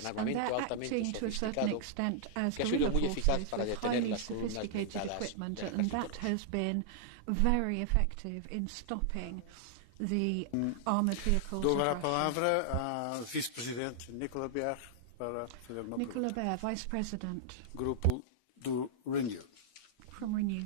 con armamento altamente sofisticado que ha sido muy eficaz para detener las columnas blindadas del ejército. Dou agora a palavra à vice-presidente Nicola Beer para fazer uma pergunta. Vice President. Grupo do Renew. From Renew.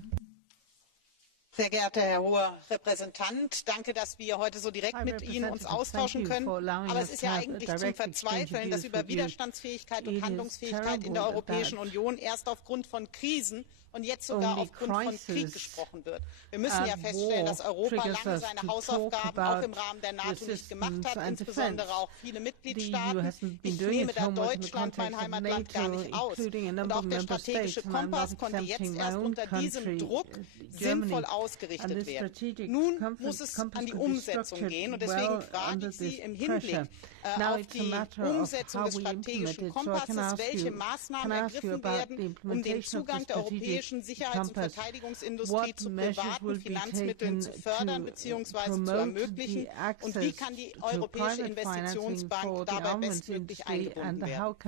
Sehr geehrter Herr Hoher Repräsentant, danke, dass wir heute so direkt mit Ihnen uns austauschen können. Aber es ist ja eigentlich zum Verzweifeln, dass über Widerstandsfähigkeit und Handlungsfähigkeit in der Europäischen Union erst aufgrund von Krisen und jetzt sogar aufgrund von Krieg gesprochen wird. Wir müssen ja feststellen, dass Europa lange seine Hausaufgaben auch im Rahmen der NATO nicht gemacht hat, insbesondere auch viele Mitgliedstaaten. Ich nehme da Deutschland, mein Heimatland, gar nicht aus. Und auch der strategische Kompass konnte jetzt erst unter diesem Druck sinnvoll ausgerichtet werden. Nun muss es an die Umsetzung gehen und deswegen frage ich Sie im Hinblick auf die Umsetzung des strategischen Kompasses, welche Maßnahmen ergriffen werden, um den Zugang der europäischen Sicherheits- und Verteidigungsindustrie zu privaten Finanzmitteln zu fördern bzw. zu ermöglichen und wie kann die Europäische Investitionsbank dabei bestmöglich eingebunden werden?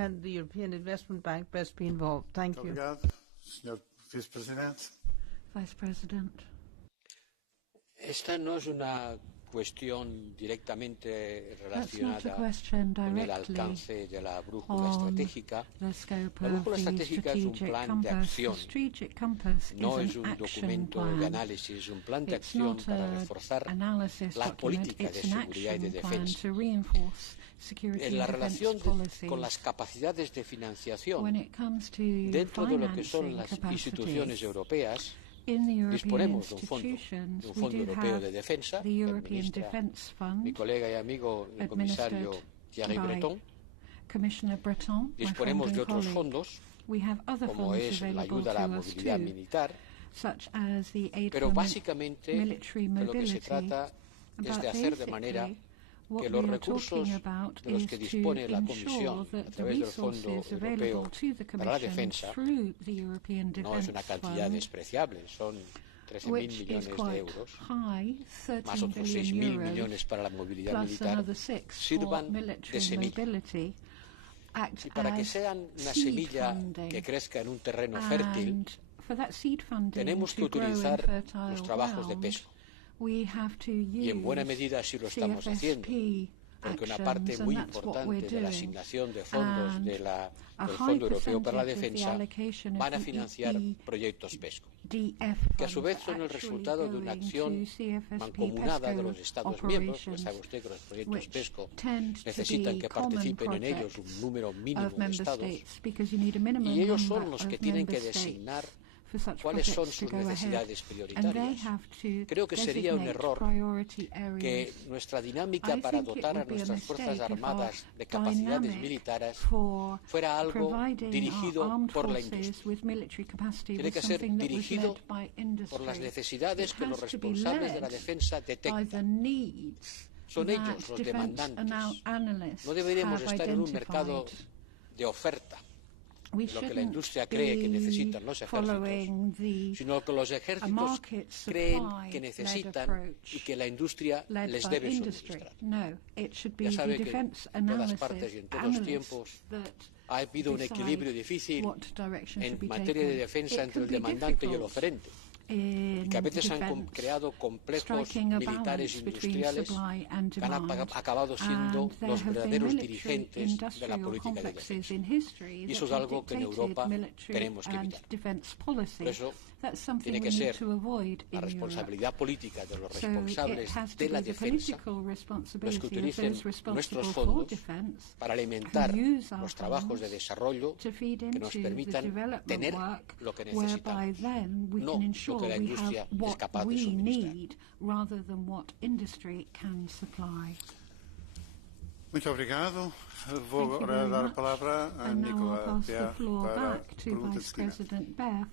Vice President. Esta no es una cuestión directamente relacionada con el alcance de la brújula estratégica. La brújula estratégica es un plan de acción, no es un documento de análisis, es un plan de acción para reforzar la política de seguridad y de defensa. En la relación con las capacidades de financiación dentro de lo que son las instituciones europeas, disponemos de un fondo europeo de defensa, que administra mi colega y amigo el comisario Thierry Breton. Disponemos de otros fondos, como es la ayuda a la movilidad militar, pero básicamente de lo que se trata es de hacer de manera que los recursos de los que dispone la Comisión a través del Fondo Europeo para la Defensa no es una cantidad despreciable, son 13.000 millones de euros, más otros 6.000 millones para la movilidad militar, sirvan de semilla. Y para que sean una semilla que crezca en un terreno fértil, tenemos que utilizar los trabajos de peso. Y en buena medida así lo estamos haciendo, porque una parte muy importante de la asignación de fondos del Fondo Europeo para la Defensa van a financiar proyectos PESCO, que a su vez son el resultado de una acción mancomunada de los Estados miembros. Pues sabe usted que los proyectos PESCO necesitan que participen en ellos un número mínimo de Estados, y ellos son los que tienen que designar cuáles son sus necesidades prioritarias. Creo que sería un error que nuestra dinámica para dotar a nuestras Fuerzas Armadas de capacidades militares fuera algo dirigido por la industria. Tiene que ser dirigido por las necesidades que los responsables de la defensa detectan. Son ellos los demandantes. No deberíamos estar en un mercado de oferta, lo que la industria cree que necesitan los ejércitos, sino que los ejércitos creen que necesitan y que la industria les debe suministrar. Ya sabe que en todas partes y en todos tiempos ha habido un equilibrio difícil en materia de defensa entre el demandante y el oferente, y que a veces han creado complejos militares industriales que han acabado siendo los verdaderos dirigentes de la política de defensa. Y eso es algo que en Europa tenemos que evitar. Por eso tiene que ser la responsabilidad política de los responsables de la defensa los que utilicen nuestros fondos para alimentar los trabajos de desarrollo que nos permitan tener lo que necesitamos, no lo que la industria es capaz de suministrar. Muito obrigado. Vou agora dar a palavra a Nicola Beer para a pergunta de seguimento.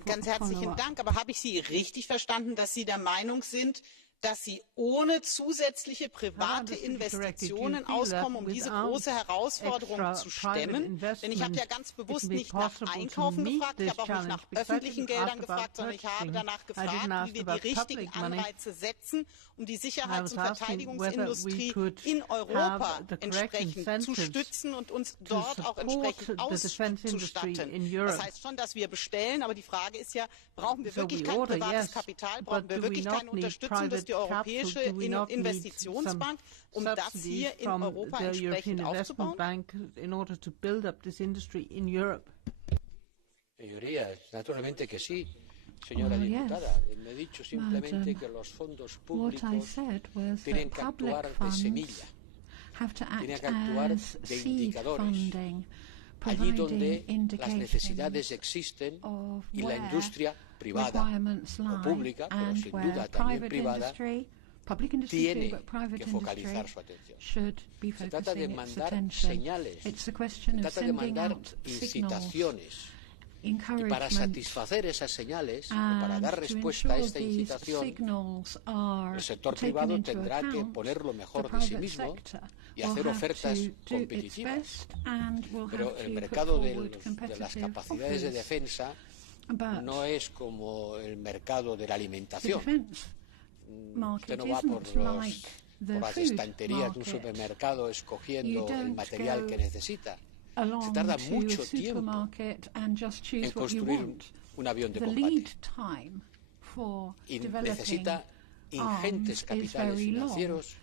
Ganz herzlichen Dank. Aber habe ich Sie richtig verstanden, dass Sie der Meinung sind, dass sie ohne zusätzliche private Investitionen auskommen, diese große Herausforderung zu stemmen? Denn ich habe ja ganz bewusst nicht nach Einkaufen gefragt, ich habe auch nicht nach öffentlichen Geldern gefragt, sondern ich habe danach gefragt, wie wir die richtigen Anreize setzen, um die Sicherheits- und Verteidigungsindustrie in Europa entsprechend zu stützen und uns dort auch entsprechend auszustatten. Das heißt schon, dass wir bestellen, aber die Frage ist ja, brauchen wir wirklich kein privates Kapital, brauchen wir wirklich keine Unterstützung durch die Europäische Investitionsbank, das hier in Europa entsprechend aufzubauen? Señorías, naturalmente que sí, señora diputada. Me he dicho simplemente que los fondos públicos tienen que actuar de semilla, tienen que actuar de indicadores. Allí donde las necesidades existen y la industria privada o pública, pero sin duda también privada, tiene que focalizar su atención. Se trata de mandar señales, se trata de mandar incitaciones. Y para satisfacer esas señales, o para dar respuesta a esta incitación, el sector privado tendrá que poner lo mejor de sí mismo y hacer ofertas competitivas. Pero el mercado de las capacidades de defensa no es como el mercado de la alimentación. Usted no va por las estanterías de un supermercado escogiendo el material que necesita. Se tarda mucho tiempo en construir un avión de combate y necesita ingentes capitales financieros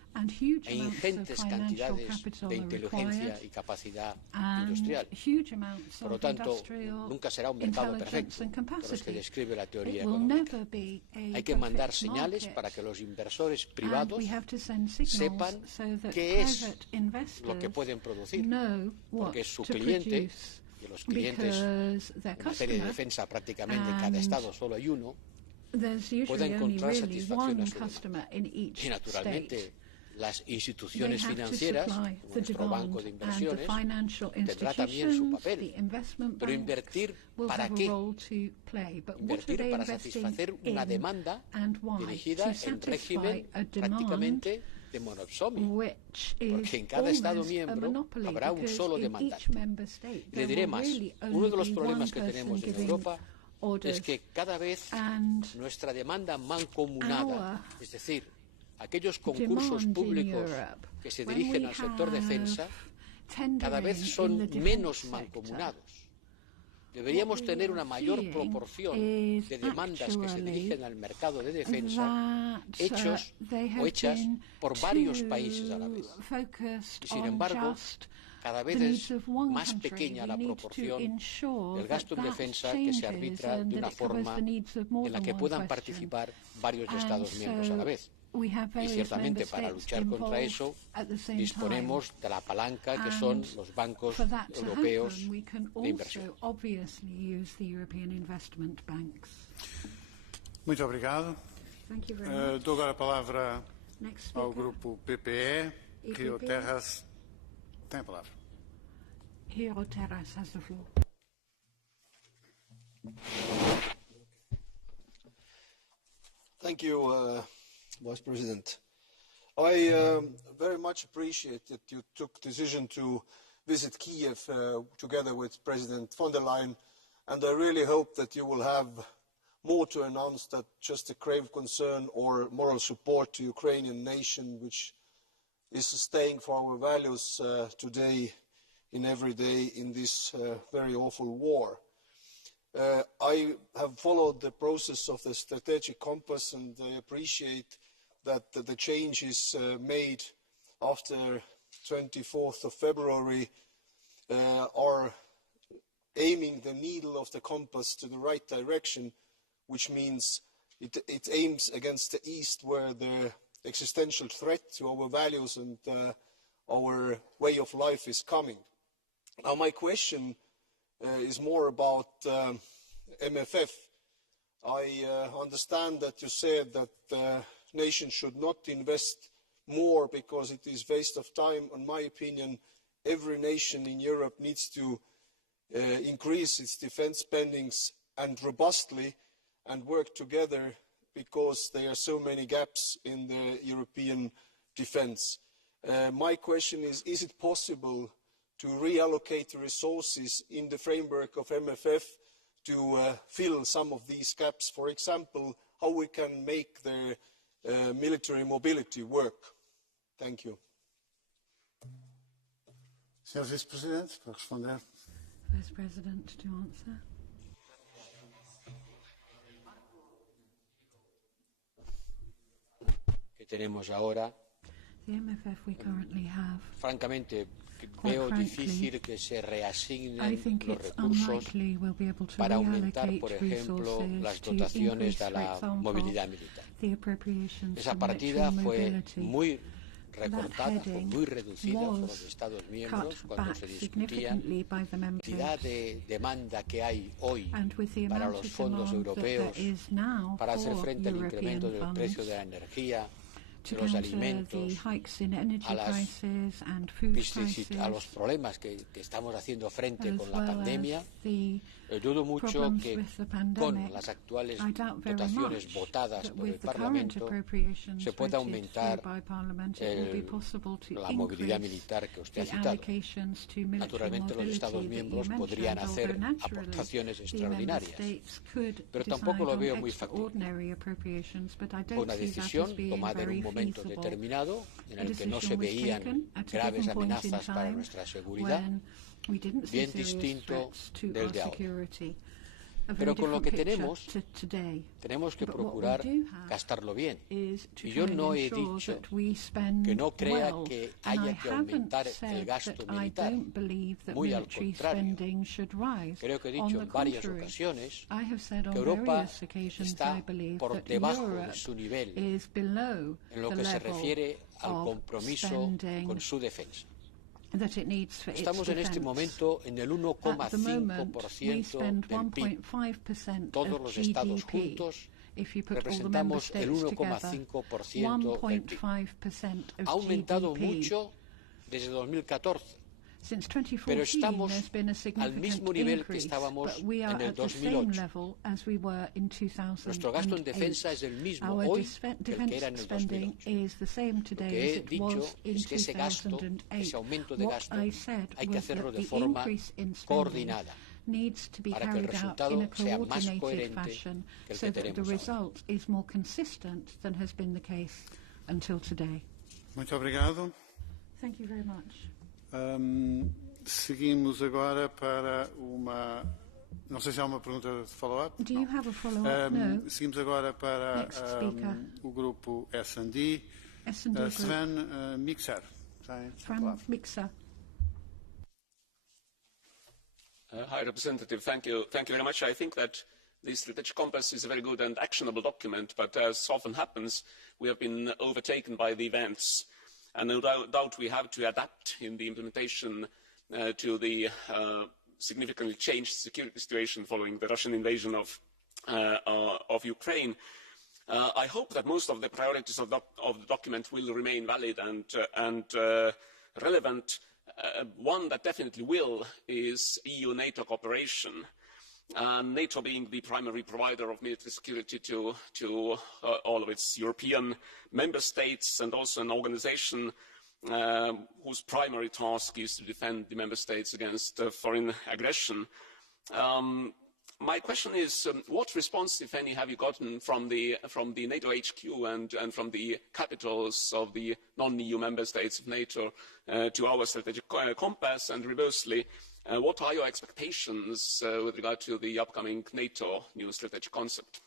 e ingentes cantidades de inteligencia y capacidad industrial. Por lo tanto, nunca será un mercado perfecto, por los que describe la teoría económica. Hay que mandar señales para que los inversores privados sepan qué es lo que pueden producir, porque su cliente, y los clientes en materia de defensa prácticamente en cada estado solo hay uno, pueda encontrar satisfacción a su demanda. Y naturalmente las instituciones financieras, como nuestro banco de inversiones, tendrá también su papel. Pero invertir, ¿para qué? Invertir para satisfacer una demanda dirigida en régimen prácticamente de monopsomio, porque en cada Estado miembro habrá un solo demandante. Y le diré más, uno de los problemas que tenemos en Europa es que cada vez nuestra demanda mancomunada, es decir, aquellos concursos públicos que se dirigen al sector defensa, cada vez son menos mancomunados. Deberíamos tener una mayor proporción de demandas que se dirigen al mercado de defensa hechas por varios países a la vez. Y sin embargo, cada vez es más pequeña la proporción del gasto en defensa que se arbitra de una forma en la que puedan participar varios Estados miembros a la vez. Y ciertamente para luchar contra eso disponemos de la palanca que son los bancos europeos de inversión. Muito obrigado. Dou agora a palavra ao grupo PPE. Rio Terras tem a palavra. Rio Terras has the floor. Thank you, Vice President. I very much appreciate that you took the decision to visit Kiev together with President von der Leyen, and I really hope that you will have more to announce than just a grave concern or moral support to the Ukrainian nation, which is staying for our values today in every day in this very awful war. I have followed the process of the strategic compass, and I appreciate that the changes made after 24th of February are aiming the needle of the compass to the right direction, which means it aims against the East, where the existential threat to our values and our way of life is coming. Now, my question is more about MFF. I understand that you said that nations should not invest more because it is waste of time. In my opinion, every nation in Europe needs to increase its defense spendings and robustly and work together because there are so many gaps in the European defense. My question is it possible to reallocate the resources in the framework of MFF to fill some of these gaps? For example, how we can make the military mobility work? Thank you. Senhor Vice-Presidente, para responder. Vice President to answer. Que tenemos ahora, the MFF we currently have, francamente, veo difícil que se reasignen los recursos para aumentar, por ejemplo, las dotaciones de la movilidad militar. Esa partida fue muy recortada, fue muy reducida por los Estados miembros cuando se discutían la cantidad de demanda que hay hoy para los fondos europeos para hacer frente al incremento del precio de la energía, de los alimentos, a los problemas que estamos haciendo frente con la pandemia. Dudo mucho que con las actuales dotaciones votadas por el Parlamento se pueda aumentar la movilidad militar que usted ha citado. Naturalmente los Estados miembros podrían hacer aportaciones extraordinarias, pero tampoco lo veo muy factible. Fue una decisión tomada en un momento determinado en el que no se veían graves amenazas para nuestra seguridad, bien distinto del de ahora. Pero con lo que tenemos que procurar gastarlo bien. Y yo no he dicho que no crea que haya que aumentar el gasto militar. Muy al contrario. Creo que he dicho en varias ocasiones que Europa está por debajo de su nivel en lo que se refiere al compromiso con su defensa. Estamos en este momento en el 1,5% del PIB. Todos los Estados juntos representamos el 1,5% del PIB. Ha aumentado mucho desde 2014. Pero estamos al mismo nivel que estábamos en el 2008. Nuestro gasto en defensa es el mismo hoy que el que era en el 2008. Lo que he dicho es que ese gasto, ese aumento de gasto, hay que hacerlo de forma coordinada para que el resultado sea más coherente que el que tenemos ahora. Muito obrigado. Thank you very much. Seguimos agora para uma... Não sei se há uma pergunta de follow-up. Do you have a follow-up? No. Seguimos agora para o grupo S&D. Sven Mikser. Sven Mikser. High Representative, thank you very much. I think that the strategic compass is a very good and actionable document, but as often happens, we have been overtaken by the events. And no doubt we have to adapt in the implementation to the significantly changed security situation following the Russian invasion of Ukraine. I hope that most of the priorities of the document will remain valid and relevant. One that definitely will is EU-NATO cooperation. NATO being the primary provider of military security to all of its European member states, and also an organization whose primary task is to defend the member states against foreign aggression. My question is, what response, if any, have you gotten from the NATO HQ and from the capitals of the non-EU member states of NATO to our strategic compass, and reversely, what are your expectations with regard to the upcoming NATO new strategic concept?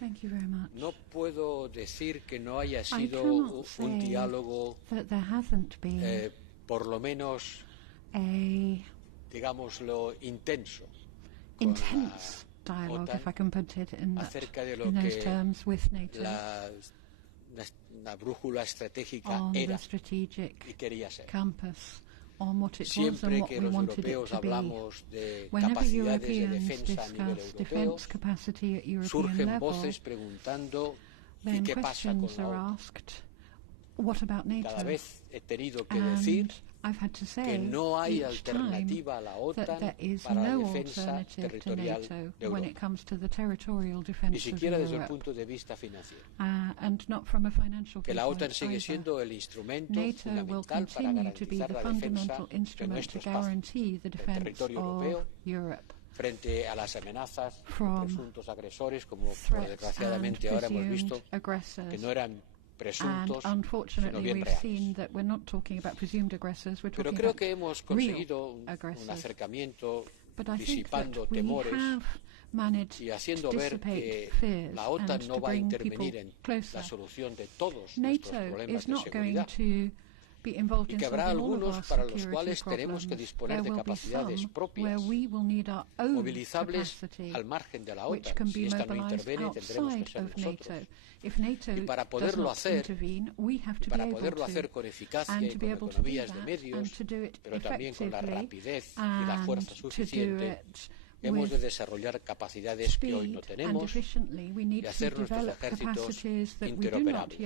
Thank you very much. No puedo decir que no haya sido un diálogo, por lo menos, digámoslo, intenso. Intense dialogue, if I can put it in those terms, with NATO. La brújula estratégica era y quería ser. Siempre que los europeos hablamos de capacidades de defensa a nivel europeo, surgen voces preguntando ¿y qué pasa con la OTAN? Cada vez he tenido que decir que no hay alternativa a la OTAN para la defensa territorial de Europa, ni siquiera desde el punto de vista financiero. Que la OTAN sigue siendo el instrumento fundamental para garantizar la defensa de nuestro espacio, del territorio europeo, frente a las amenazas de presuntos agresores, como desgraciadamente ahora hemos visto que no eran presuntos, sino bien reales. Pero creo que hemos conseguido un acercamiento disipando temores y haciendo ver que la OTAN no va a intervenir en la solución de todos nuestros problemas de seguridad, y que habrá algunos para los cuales tenemos que disponer de capacidades propias, movilizables al margen de la OTAN. Si esta no interviene, tendremos que ser nosotros. Y para poderlo hacer, con eficacia y con economías de medios, pero también con la rapidez y la fuerza suficiente, hemos de desarrollar capacidades que hoy no tenemos y hacer nuestros ejércitos interoperables.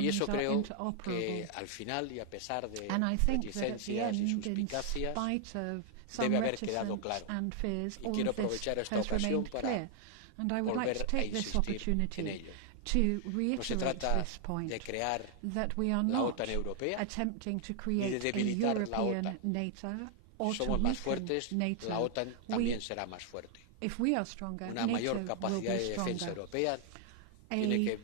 Y eso creo que al final, y a pesar de reticencias y suspicacias, debe haber quedado claro. Y quiero aprovechar esta ocasión para volver a insistir en ello. No se trata de crear la OTAN europea ni de debilitar la OTAN. Si somos más fuertes, la OTAN también será más fuerte. Una mayor capacidad de defensa europea tiene que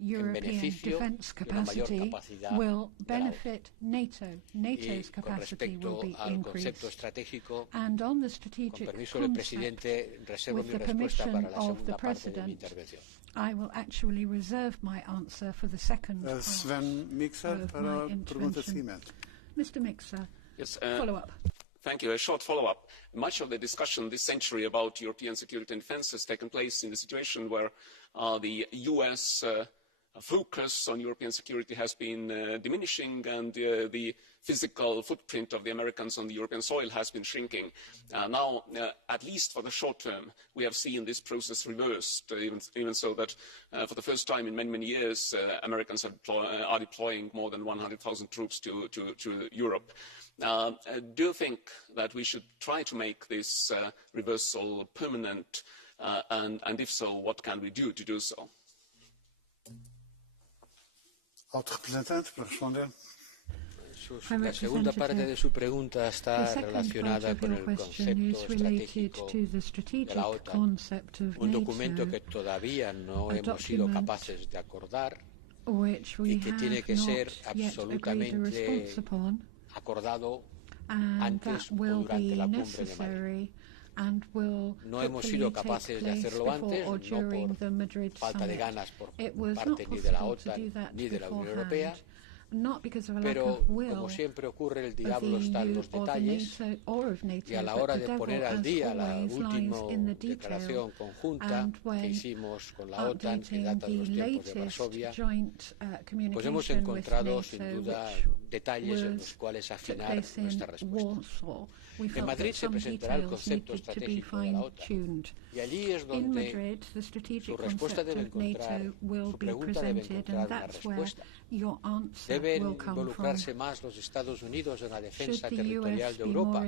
ir en beneficio de una mayor capacidad de la OTAN. Y con respecto al concepto estratégico, con permiso del presidente, reservo mi respuesta para la segunda parte de mi intervención. Sven Mikser para pregunta seguinte. Mr. Mixer, yes, follow up. Thank you. A short follow-up. Much of the discussion this century about European security and defence has taken place in the situation where the US focus on European security has been diminishing and the physical footprint of the Americans on the European soil has been shrinking. Now, at least for the short term, we have seen this process reversed, even so that for the first time in many, many years, Americans are deploying more than 100,000 troops to Europe. Do you think that we should try to make this reversal permanent? And if so, what can we do to do so? Alto representante, para responder. La segunda parte de su pregunta está relacionada con el concepto estratégico de la OTAN, un documento que todavía no hemos sido capaces de acordar y que tiene que ser absolutamente acordado antes o durante la cumbre de Madrid. No hemos sido capaces de hacerlo antes, no por falta de ganas por parte ni de la OTAN ni de la Unión Europea, pero como siempre ocurre, el diablo está en los detalles, y a la hora de poner al día la última declaración conjunta que hicimos con la OTAN, que data de los tiempos de Varsovia, pues hemos encontrado sin duda detalles en los cuales afinar nuestra respuesta. En Madrid se presentará el concepto estratégico de la OTAN, y allí es donde su respuesta debe encontrar, su pregunta debe encontrar una respuesta. ¿Deben involucrarse más los Estados Unidos en la defensa territorial de Europa?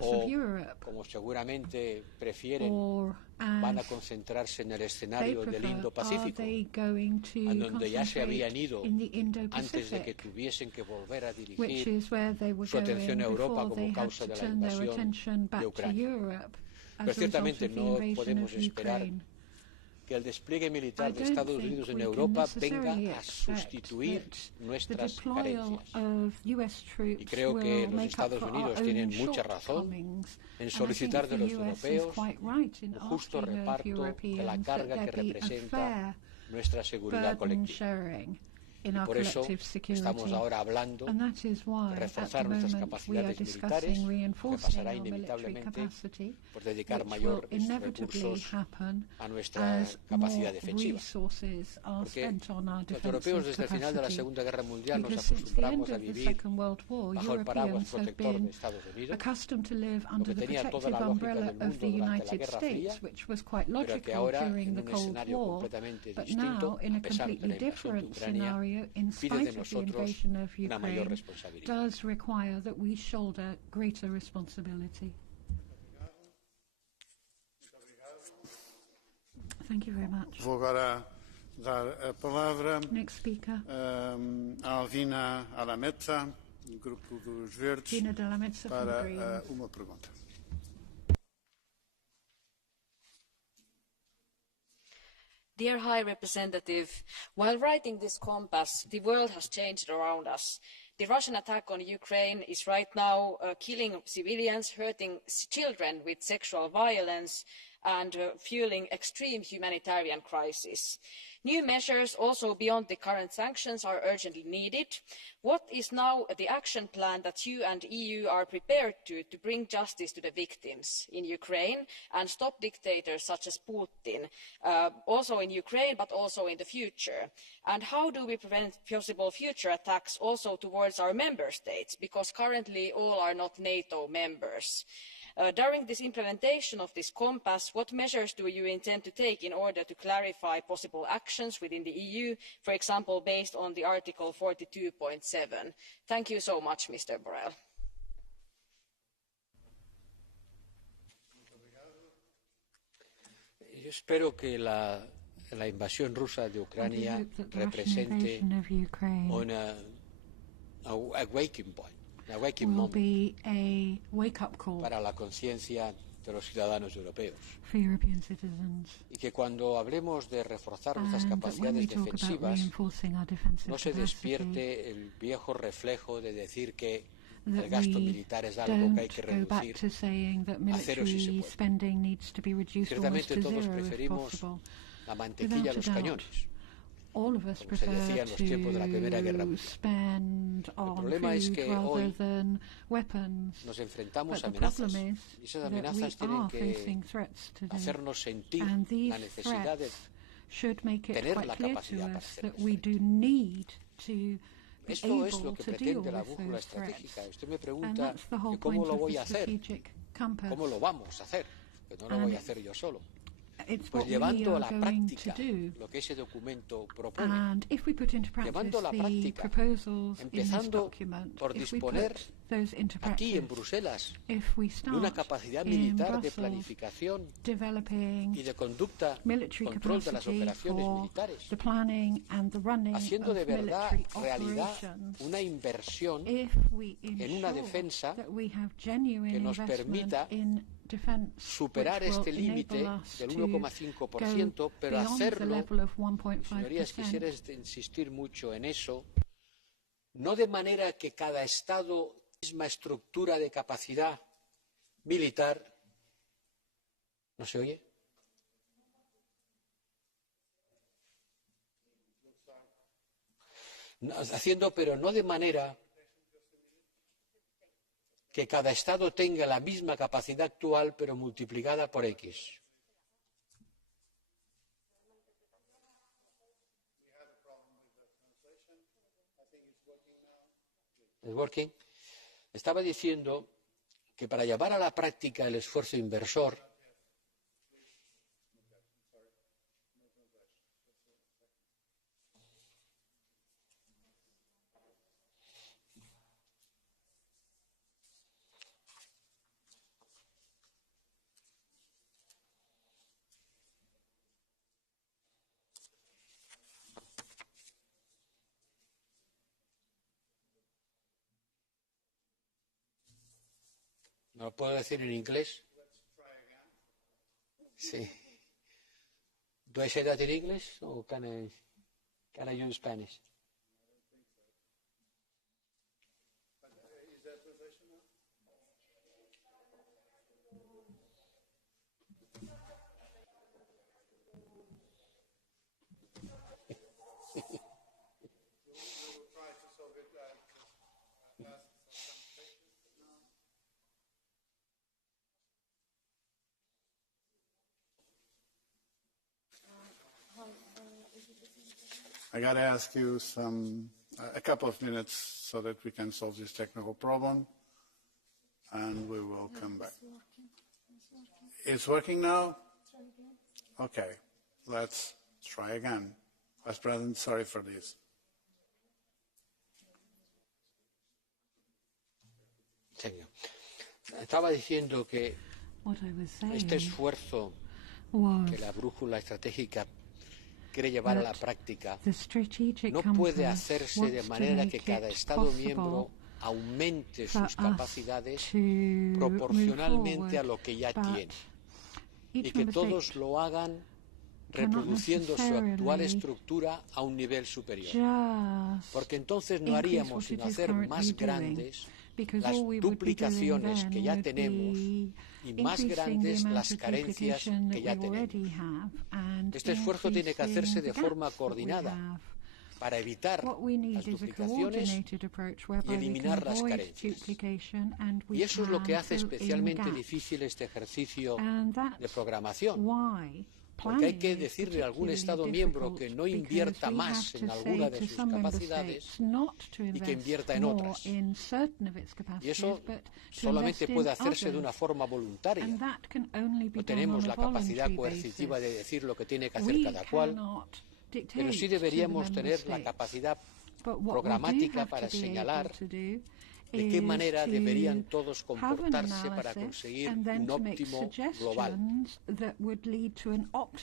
¿O, como seguramente prefieren, van a concentrarse en el escenario del Indo-Pacífico, a donde ya se habían ido antes de que tuviesen que volver a dirigir su atención a Europa como causa de la invasión de Ucrania? Pero ciertamente no podemos esperar que el despliegue militar de Estados Unidos en Europa venga a sustituir nuestras carencias. Y creo que los Estados Unidos tienen mucha razón en solicitar de los europeos un justo reparto de la carga que representa nuestra seguridad colectiva. in our collective security. And that is why, at the moment, we are discussing reinforcing our military capacity, which will inevitably happen as more resources are spent on our defensive capacity. Because since the end of the Second World War, Europeans have been accustomed to live under the protective umbrella of the United States, which was quite logical during the Cold War, but now, in a completely different scenario, in spite of the invasion of Ukraine, does require that we shoulder greater responsibility. Thank you very much. Vou agora dar a palavra Next speaker. A Alvina Alameza, do Grupo dos Verdes, para uma pergunta. Dear High Representative, while writing this compass, the world has changed around us. The Russian attack on Ukraine is right now killing civilians, hurting children with sexual violence, and fueling extreme humanitarian crisis. New measures, also beyond the current sanctions, are urgently needed. What is now the action plan that you and the EU are prepared to bring justice to the victims in Ukraine and stop dictators such as Putin, also in Ukraine but also in the future? And how do we prevent possible future attacks also towards our member states, because currently all are not NATO members? During this implementation of this compass, what measures do you intend to take in order to clarify possible actions within the EU, for example, based on the Article 42.7? Thank you so much, Mr. Borrell. Yo espero que la invasión rusa de Ucrania represente un waking point. Will be a wake-up call para la conciencia de los ciudadanos europeos. For European citizens. Y que cuando hablemos de reforzar nuestras capacidades defensivas, no se despierte el viejo reflejo de decir que el gasto militar es algo que hay que reducir a cero si se puede. Ciertamente todos preferimos la mantequilla a los cañones. All of us como se decía en los tiempos de la Primera Guerra Mundial. El problema es que hoy nos enfrentamos a amenazas y esas amenazas tienen que hacernos sentir la necesidad de tener la capacidad para hacerlo. Esto es lo que pretende la brújula estratégica. Usted me pregunta cómo lo voy a hacer, cómo lo vamos a hacer, que no lo voy a hacer yo solo. Pues llevando a la práctica lo que ese documento propone, llevando a la práctica, empezando por disponer aquí en Bruselas de una capacidad militar de planificación y de conducta, control de las operaciones militares, haciendo de verdad realidad una inversión en una defensa que nos permita superar este límite del 1,5%, pero hacerlo, señorías, quisiera insistir mucho en eso, no de manera que cada Estado misma estructura de capacidad militar. ¿No se oye? Haciendo, pero no de manera que cada Estado tenga la misma capacidad actual, pero multiplicada por X. ¿Es working? Estaba diciendo que para llevar a la práctica el esfuerzo inversor, ¿me lo puedo decir en inglés? Sí. Do I say that in English or can I use Spanish? I got to ask you a couple of minutes so that we can solve this technical problem, and we will come back. It's working now? Okay, let's try again. Vice President, sorry for this. Estaba diciendo que este esfuerzo que la brújula estratégica quiere llevar a la práctica no puede hacerse de manera que cada Estado miembro aumente sus capacidades proporcionalmente a lo que ya tiene y que todos lo hagan reproduciendo su actual estructura a un nivel superior. Porque entonces no haríamos sino hacer más grandes las duplicaciones que ya tenemos y más grandes las carencias que ya tenemos. Este esfuerzo tiene que hacerse de forma coordinada para evitar las duplicaciones y eliminar las carencias. Y eso es lo que hace especialmente difícil este ejercicio de programación. Porque hay que decirle a algún Estado miembro que no invierta más en alguna de sus capacidades y que invierta en otras. Y eso solamente puede hacerse de una forma voluntaria. No tenemos la capacidad coercitiva de decir lo que tiene que hacer cada cual, pero sí deberíamos tener la capacidad programática para señalar de qué manera deberían todos comportarse para conseguir un óptimo global,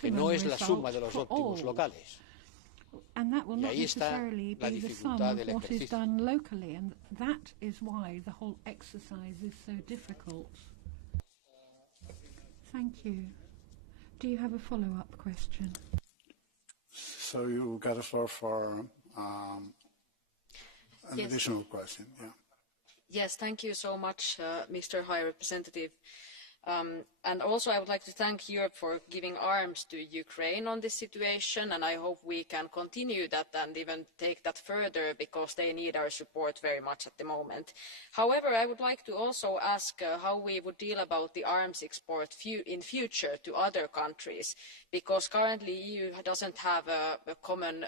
que no es la suma de los óptimos locales. Y ahí está la dificultad del ejercicio. Thank you. Do you have a follow-up question? So you got the floor for an additional question. Yeah. Yes, thank you so much, Mr. High Representative. And also I would like to thank Europe for giving arms to Ukraine on this situation, and I hope we can continue that and even take that further, because they need our support very much at the moment. However, I would like to also ask how we would deal about the arms export in future to other countries, because currently EU doesn't have a common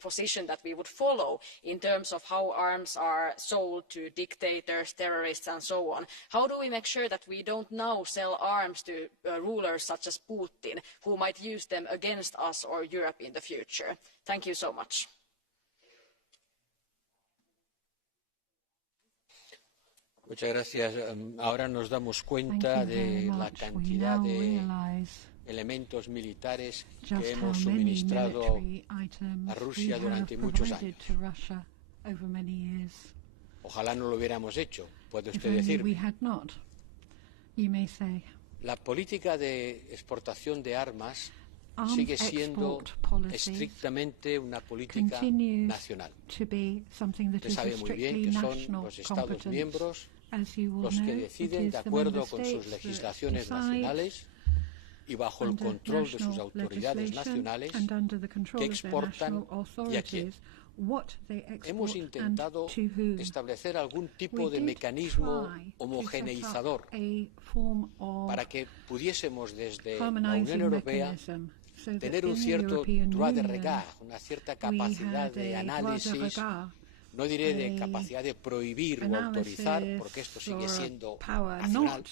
position that we would follow in terms of how arms are sold to dictators, terrorists and so on. How do we make sure that we don't now sell arms to rulers such as Putin, who might use them against us or Europe in the future? Thank you so much. Muchas gracias. Ahora nos damos cuenta de la cantidad de elementos militares que hemos suministrado a Rusia durante muchos años. Ojalá no lo hubiéramos hecho, puede usted decirme. La política de exportación de armas sigue siendo estrictamente una política nacional. Usted sabe muy bien que son los Estados miembros los que deciden, de acuerdo con sus legislaciones nacionales y bajo el control de sus autoridades nacionales, que exportan y a quién. Hemos intentado establecer algún tipo de mecanismo homogeneizador para que pudiésemos desde la Unión Europea tener un cierto droit de regard, una cierta capacidad de análisis, no diré de capacidad de prohibir o autorizar, porque esto sigue siendo nacional,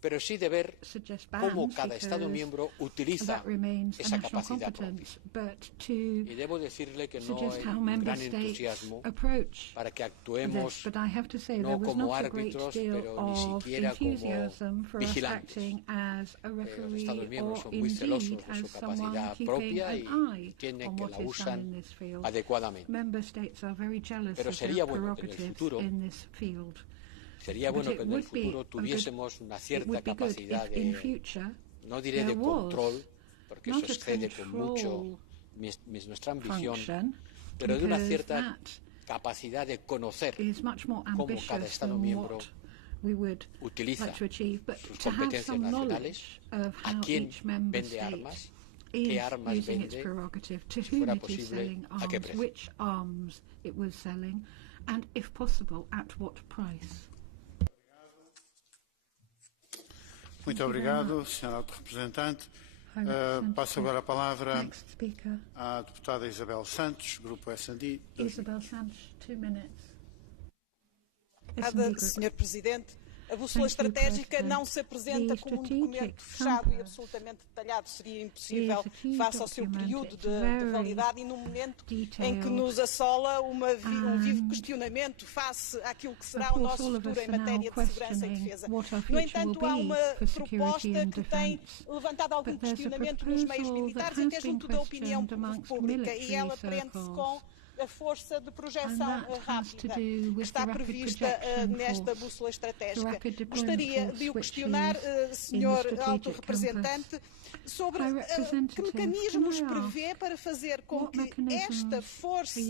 pero sí de ver cómo cada Estado miembro utiliza esa capacidad propia. Y debo decirle que no hay un gran entusiasmo para que actuemos no como árbitros, pero ni siquiera como vigilantes. Los Estados miembros son muy celosos de su capacidad propia y entienden que la usan adecuadamente. Pero sería bueno que en el futuro tuviésemos una cierta capacidad de, no diré de control, porque eso excede con mucho nuestra ambición, pero de una cierta capacidad de conocer cómo cada Estado miembro utiliza sus competencias nacionales, a quién vende armas, qué armas vende, si fuera posible, a qué precio. Muito obrigado, Sr. Alto Representante. Passo agora a palavra à deputada Isabel Santos, Grupo S&D. Isabel Santos, 2 minutes. Obrigada, Sr. Presidente. A bússola estratégica não se apresenta como um documento fechado e absolutamente detalhado. Seria impossível face ao seu período de validade e no momento em que nos assola um vivo questionamento face àquilo que será o nosso futuro em matéria de segurança e defesa. No entanto, há uma proposta que tem levantado algum questionamento nos meios militares e até junto da opinião pública, e ela prende-se com a força de projeção rápida que está prevista nesta bússola estratégica. Gostaria de o questionar, Sr. Alto Representante, sobre que mecanismos prevê para fazer com que esta força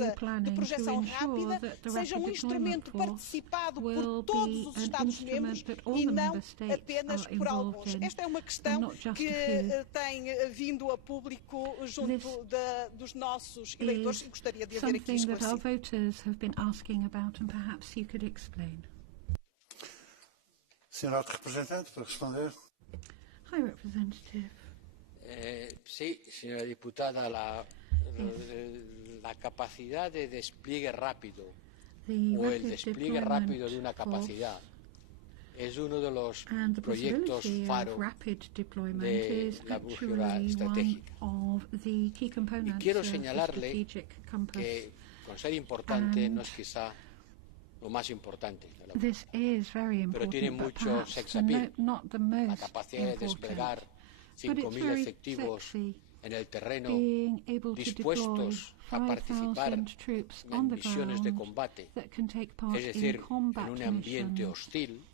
de projeção rápida seja um instrumento participado por todos os Estados-membros e não apenas por alguns. Esta é uma questão que tem vindo a público junto dos nossos eleitores e gostaria de haver aqui esclarecido. Senhor Alto Representante, para responder. High Representative. Sí, señora diputada, la capacidad de despliegue rápido o el despliegue rápido de una capacidad es uno de los proyectos faro de la búsqueda estratégica. Y quiero señalarle que, con ser importante, no es quizá lo más importante de la búsqueda, pero tiene mucho sex appeal. La capacidad de desplegar 5.000 efectivos en el terreno dispuestos a participar en misiones de combate, es decir, en un ambiente hostil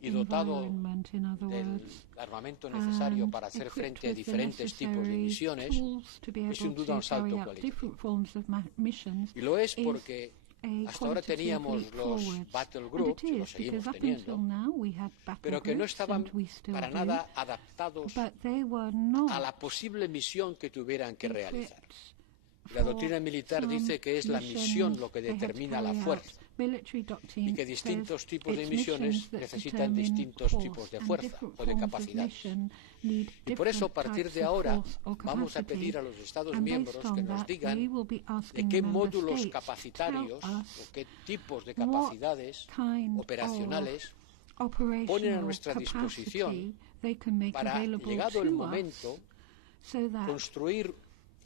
y dotado del armamento necesario para hacer frente a diferentes tipos de misiones, es sin duda un salto cualitativo. Y lo es porque hasta ahora teníamos los battle groups, y los seguimos teniendo, pero que no estaban para nada adaptados a la posible misión que tuvieran que realizar. La doctrina militar dice que es la misión lo que determina la fuerza y que distintos tipos de misiones necesitan distintos tipos de fuerza o de capacidades. Y por eso, a partir de ahora, vamos a pedir a los Estados miembros que nos digan de qué módulos capacitarios o qué tipos de capacidades operacionales ponen a nuestra disposición para, llegado el momento, construir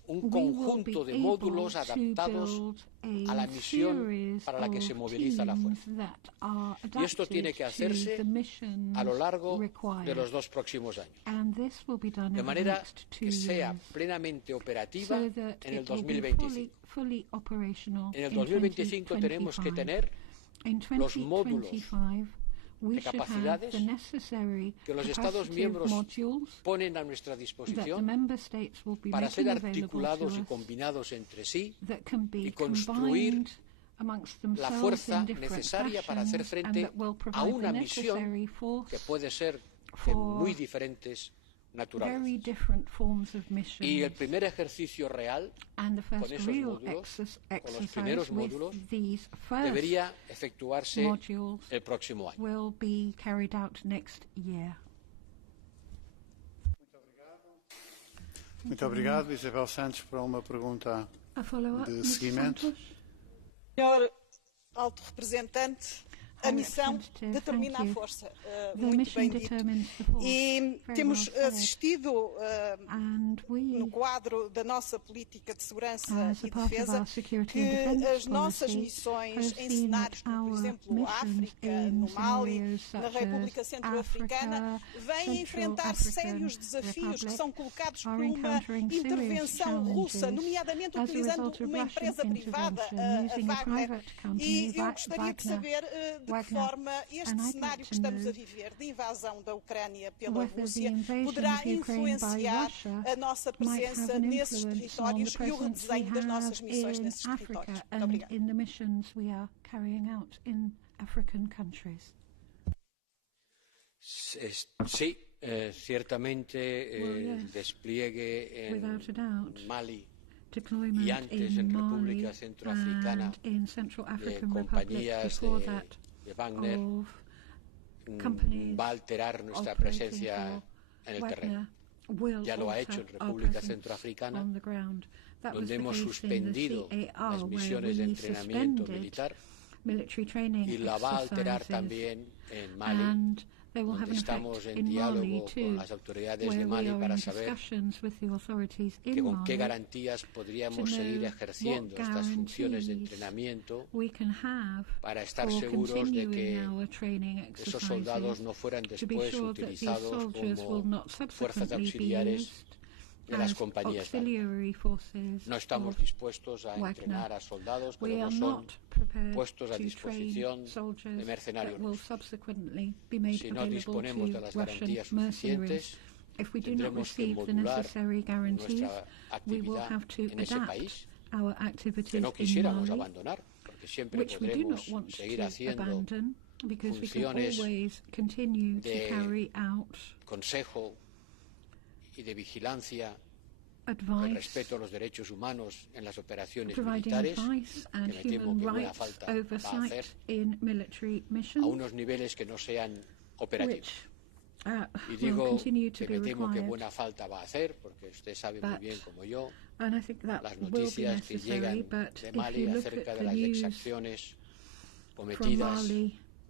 un conjunto de módulos adaptados a la misión para la que se moviliza la fuerza. Y esto tiene que hacerse a lo largo de los 2 próximos años, de manera que sea plenamente operativa en el 2025. En el 2025 tenemos que tener los módulos de capacidades que los Estados miembros ponen a nuestra disposición para ser articulados y combinados entre sí y construir la fuerza necesaria para hacer frente a una misión que puede ser de muy diferentes naturalezas. Y el primer ejercicio real con esos módulos, con los primeros módulos, debería efectuarse el próximo año. Muito obrigado, Isabel Santos, para uma pergunta de seguimento. Senhor Alto Representante, a missão determina a força, muito bem dito. E temos assistido, no quadro da nossa política de segurança e defesa, que as nossas missões em cenários como, por exemplo, a África, no Mali, na República Centro-Africana, vêm enfrentar sérios desafios que são colocados por uma intervenção russa, nomeadamente utilizando uma empresa privada, a Wagner. E eu gostaria de saber de que forma este cenário que estamos a viver de invasão da Ucrânia pela Rússia poderá influenciar a nossa presença nesses territórios e o redesenho das nossas missões nesses territórios. Muito obrigada. Sí, ciertamente el despliegue en Mali y antes en República Centroafricana de compañías de Wagner va a alterar nuestra presencia en el terreno. Ya lo ha hecho en República Centroafricana, donde hemos suspendido las misiones de entrenamiento militar, y la va a alterar también en Mali, donde estamos en diálogo con las autoridades de Mali para saber que con qué garantías podríamos seguir ejerciendo estas funciones de entrenamiento para estar seguros de que esos soldados no fueran después utilizados como fuerzas auxiliares de las compañías. No estamos dispuestos a entrenar a soldados, pero no son puestos a disposición de mercenarios rusos. Si no disponemos de las garantías suficientes, tendremos que modular nuestra actividad en ese país, que no quisiéramos abandonar, porque siempre podremos seguir haciendo funciones de consejo y de vigilancia con respeto a los derechos humanos en las operaciones militares, que me temo que buena falta va a hacer, a unos niveles que no sean operativos. Y digo que me temo que buena falta va a hacer, porque usted sabe muy bien como yo las noticias que llegan de Mali acerca de las exacciones cometidas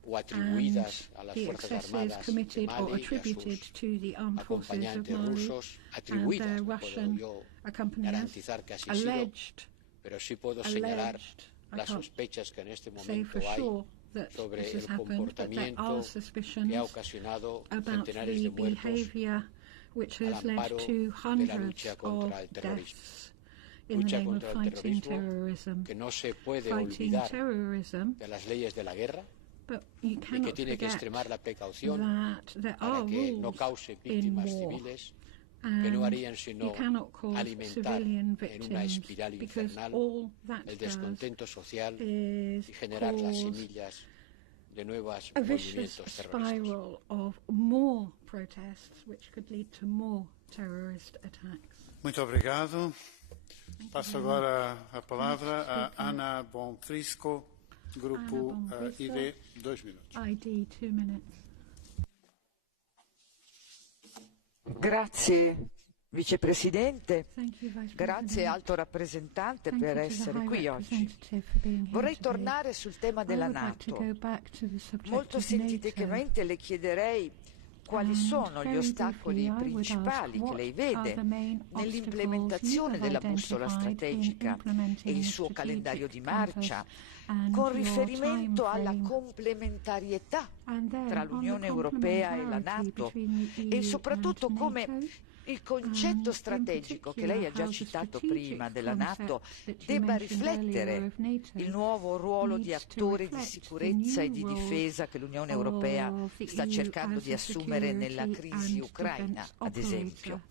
o atribuidas a las Fuerzas Armadas de Mali y a sus acompañantes rusos, atribuidas, no puedo yo garantizar que así ha sido, pero sí puedo señalar las sospechas que en este momento hay sobre el comportamiento que ha ocasionado centenares de muertos al amparo de la lucha contra el terrorismo. Lucha contra el terrorismo que no se puede olvidar de las leyes de la guerra, y que tiene que extremar la precaución para que no cause víctimas civiles que no harían sino alimentar en una espiral infernal el descontento social y generar las semillas de nuevos movimientos terroristas. Muito obrigado. Passo agora a palavra a Ana Bonfrisco, Grupo ID, 2 minutos. ID, 2 minutes. Grazie Vicepresidente, grazie Alto Rappresentante per essere qui oggi. Vorrei tornare sul tema della NATO. Molto sinteticamente le chiederei quali sono gli ostacoli principali che lei vede nell'implementazione della bussola strategica e il suo calendario di marcia con riferimento alla complementarietà tra l'Unione Europea e la NATO e soprattutto come il concetto strategico che lei ha già citato prima della NATO debba riflettere il nuovo ruolo di attore di sicurezza e di difesa che l'Unione Europea sta cercando di assumere nella crisi ucraina, ad esempio.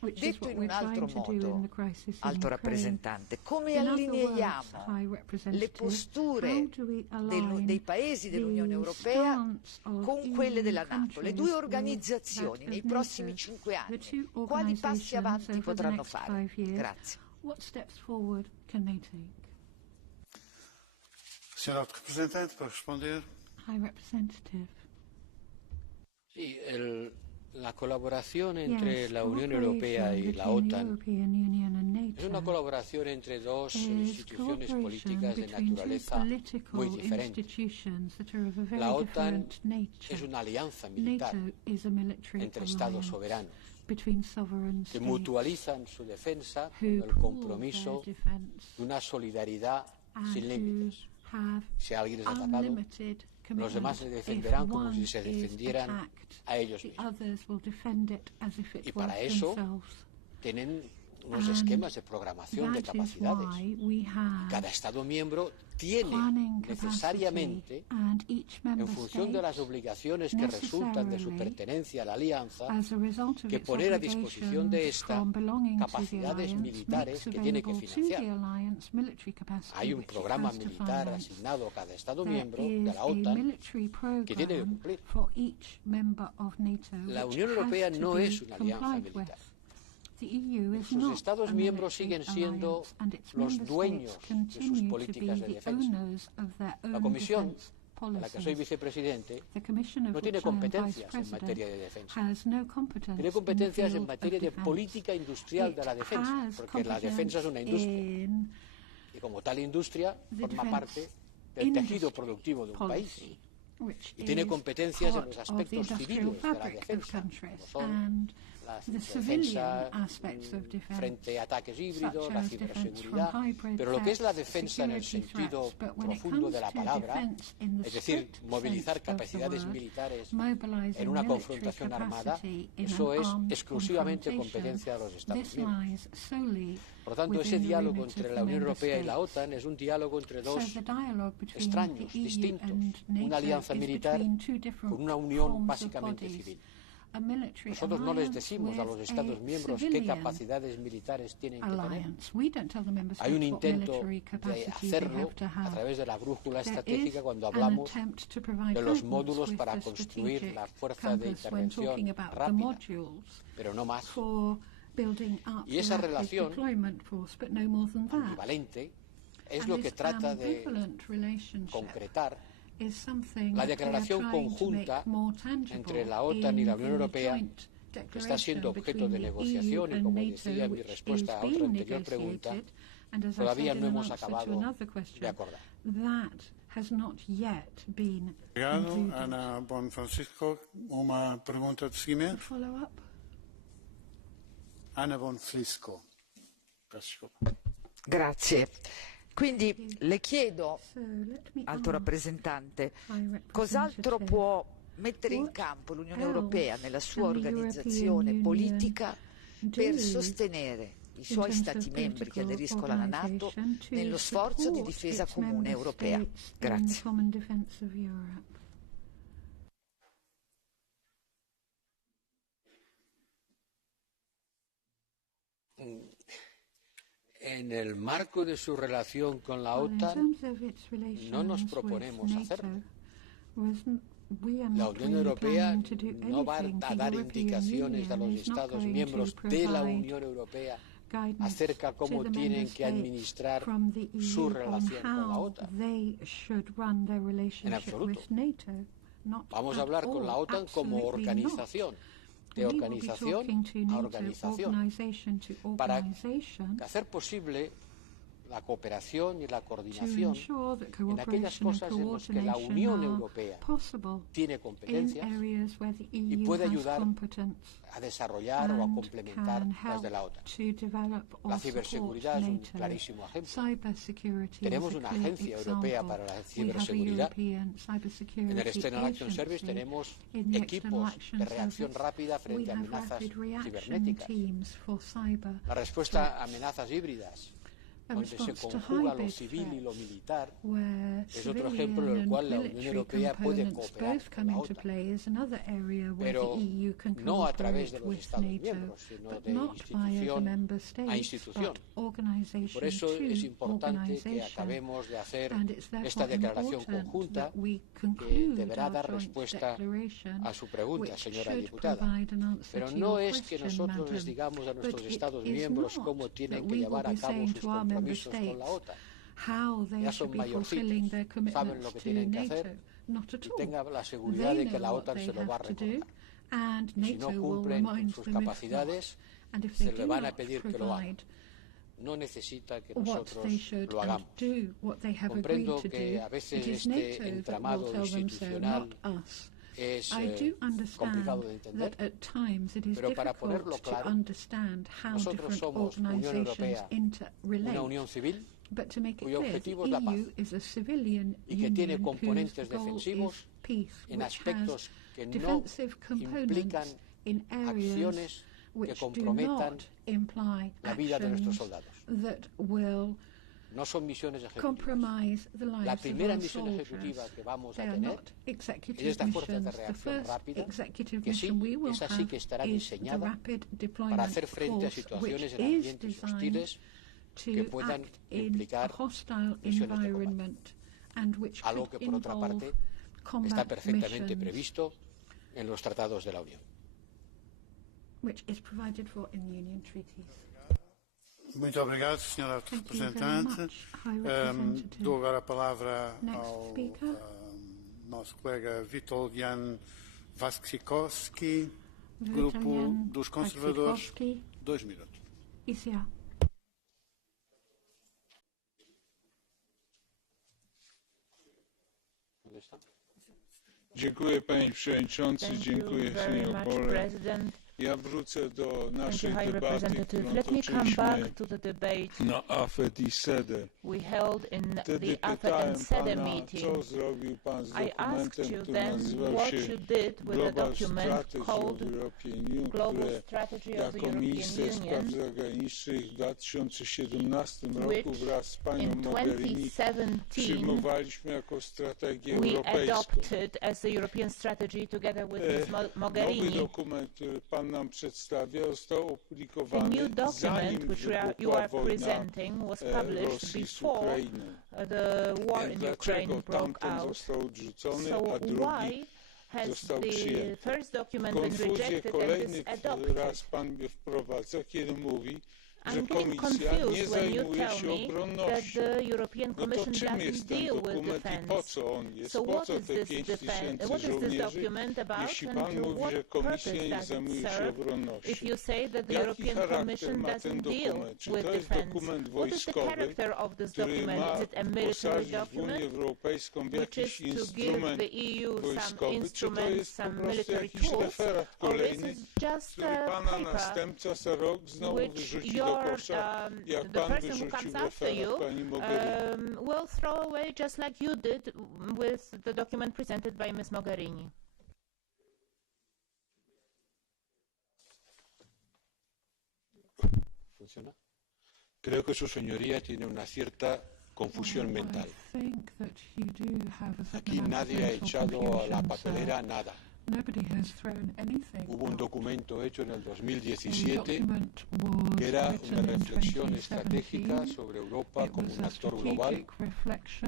Detto in un altro modo, Alto Rappresentante, come allineiamo le posture dei paesi dell'Unione Europea con quelle della NATO? Le due organizzazioni nei prossimi 5 anni, quali passi avanti potranno fare? Grazie. Signor Rappresentante, per rispondere. Sì, la colaboración entre la Unión Europea y la OTAN es una colaboración entre dos instituciones políticas de naturaleza muy diferente. La OTAN es una alianza militar entre Estados soberanos que mutualizan su defensa con el compromiso de una solidaridad sin límites. Si alguien es atacado, los demás se defenderán como si se defendieran a ellos mismos. Y para eso tienen unos esquemas de programación de capacidades. Cada Estado miembro tiene necesariamente, en función de las obligaciones que resultan de su pertenencia a la alianza, que poner a disposición de esta capacidades militares que tiene que financiar. Hay un programa militar asignado a cada Estado miembro de la OTAN que tiene que cumplir. La Unión Europea no es una alianza militar. Sus Estados miembros siguen siendo los dueños de sus políticas de defensa. La Comisión en la que soy vicepresidente, no tiene competencias en materia de defensa. Tiene competencias en materia de política industrial de la defensa, porque la defensa es una industria. Y como tal industria, forma parte del tejido productivo de un país. Y tiene competencias en los aspectos civiles de la defensa, como son la defensa frente a ataques híbridos, la ciberseguridad, pero lo que es la defensa en el sentido profundo de la palabra, es decir, movilizar capacidades militares en una confrontación armada, eso es exclusivamente competencia de los Estados miembros. Por lo tanto, ese diálogo entre la Unión Europea y la OTAN es un diálogo entre dos extraños, distintos, una alianza militar con una unión básicamente civil. Nosotros no les decimos a los Estados miembros qué capacidades militares tienen que tener. Hay un intento de hacerlo a través de la brújula estratégica cuando hablamos de los módulos para construir la fuerza de intervención rápida, pero no más. Y esa relación ambivalente es lo que trata de concretar la declaración conjunta entre la OTAN y la Unión Europea, que está siendo objeto de negociación y, como decía en mi respuesta a otra anterior pregunta, todavía no hemos acabado de acordar. Obrigado, Ana Bonfrancisco. Una pregunta de seguimento. Anna Bonfrisco. Grazie. Quindi le chiedo, Alto rappresentante, cos'altro può mettere in campo l'Unione Europea nella sua organizzazione politica per sostenere i suoi Stati membri che aderiscono alla NATO nello sforzo di difesa comune europea? Grazie. En el marco de su relación con la OTAN, no nos proponemos hacerlo. La Unión Europea no va a dar indicaciones a los Estados miembros de la Unión Europea acerca de cómo tienen que administrar su relación con la OTAN. En absoluto. Vamos a hablar con la OTAN como organización, de organización a organización, para hacer posible la cooperación y la coordinación en aquellas cosas en las que la Unión Europea tiene competencias y puede ayudar a desarrollar o a complementar las de la OTAN. La ciberseguridad es un clarísimo ejemplo. Tenemos una agencia europea para la ciberseguridad. En el External Action Service tenemos equipos de reacción rápida frente a amenazas cibernéticas. La respuesta a amenazas híbridas, donde se conjuga lo civil y lo militar, es otro ejemplo en el cual la Unión Europea puede cooperar con la OTAN, pero no a través de los Estados miembros, sino de institución a institución. Por eso es importante que acabemos de hacer esta declaración conjunta que deberá dar respuesta a su pregunta, señora diputada. Pero no es que nosotros les digamos a nuestros Estados miembros cómo tienen que llevar a cabo sus compromisos con la OTAN. Ya son mayorcitos, saben lo que tienen que hacer y tengan la seguridad de que la OTAN se lo va a recordar. Y si no cumplen con sus capacidades, se le van a pedir que lo hagan. No necesita que nosotros lo hagamos. Comprendo que a veces este entramado institucional es complicado de entender, pero para ponerlo claro, nosotros somos Unión Europea, una unión civil cuyo objetivo es la paz y que tiene componentes defensivos en aspectos que no implican acciones que comprometan la vida de nuestros soldados. No son misiones ejecutivas. La primera misión ejecutiva que vamos a tener es esta fuerza de reacción rápida, que sí, esa sí que estará diseñada para hacer frente a situaciones en ambientes hostiles que puedan implicar misiones de combate. Algo que, por otra parte, está perfectamente previsto en los tratados de la Unión. Muito obrigado, Sra. Representante. Dou agora a palavra ao nosso colega Witold-Jan Waszczykowski, Grupo dos Conservadores, 2 minutos. ICR. Dziękuję panie przewodniczący, dziękuję panie Borrell. Ja wrócę do naszej debaty, którą toczyliśmy na AFET i SEDE. Wtedy pytałem pana, co zrobił pan z dokumentem, który nazywał się Global Strategy of European Union, które jako minister spraw zagranicznych w 2017 roku wraz z panią Mogherini przyjmowaliśmy jako strategię europejską. Nowy dokument, który pan nam przedstawia, został opublikowany zanim wybuchła wojna Rosji z Ukrainą. Dlaczego tamten został odrzucony, a drugi został przyjęty? Konfuzję kolejny raz pan mnie wprowadza, kiedy mówi, że Komisja nie zajmuje się obronnością. No to czym jest ten dokument i po co on jest? Po co te 5000 żołnierzy, jeśli pan mówi, że Komisja nie zajmuje się obronnością? Jaki charakter ma ten dokument? Czy to jest dokument wojskowy, który ma posadzić w Unię Europejską w jakiś instrument wojskowy, czy to jest po prostu jakiś referat kolejny, który pana następca za rok znowu wyrzuci do kosza, jak pan wyrzucił referat pani Mogherini? Will throw away just like you did with the document presented by Ms. Mogherini. ¿Funciona? Creo que su señoría tiene una cierta confusión mental. Aquí nadie ha echado a la papelera nada. Hubo un documento hecho en el 2017 que era una reflexión estratégica sobre Europa como un actor global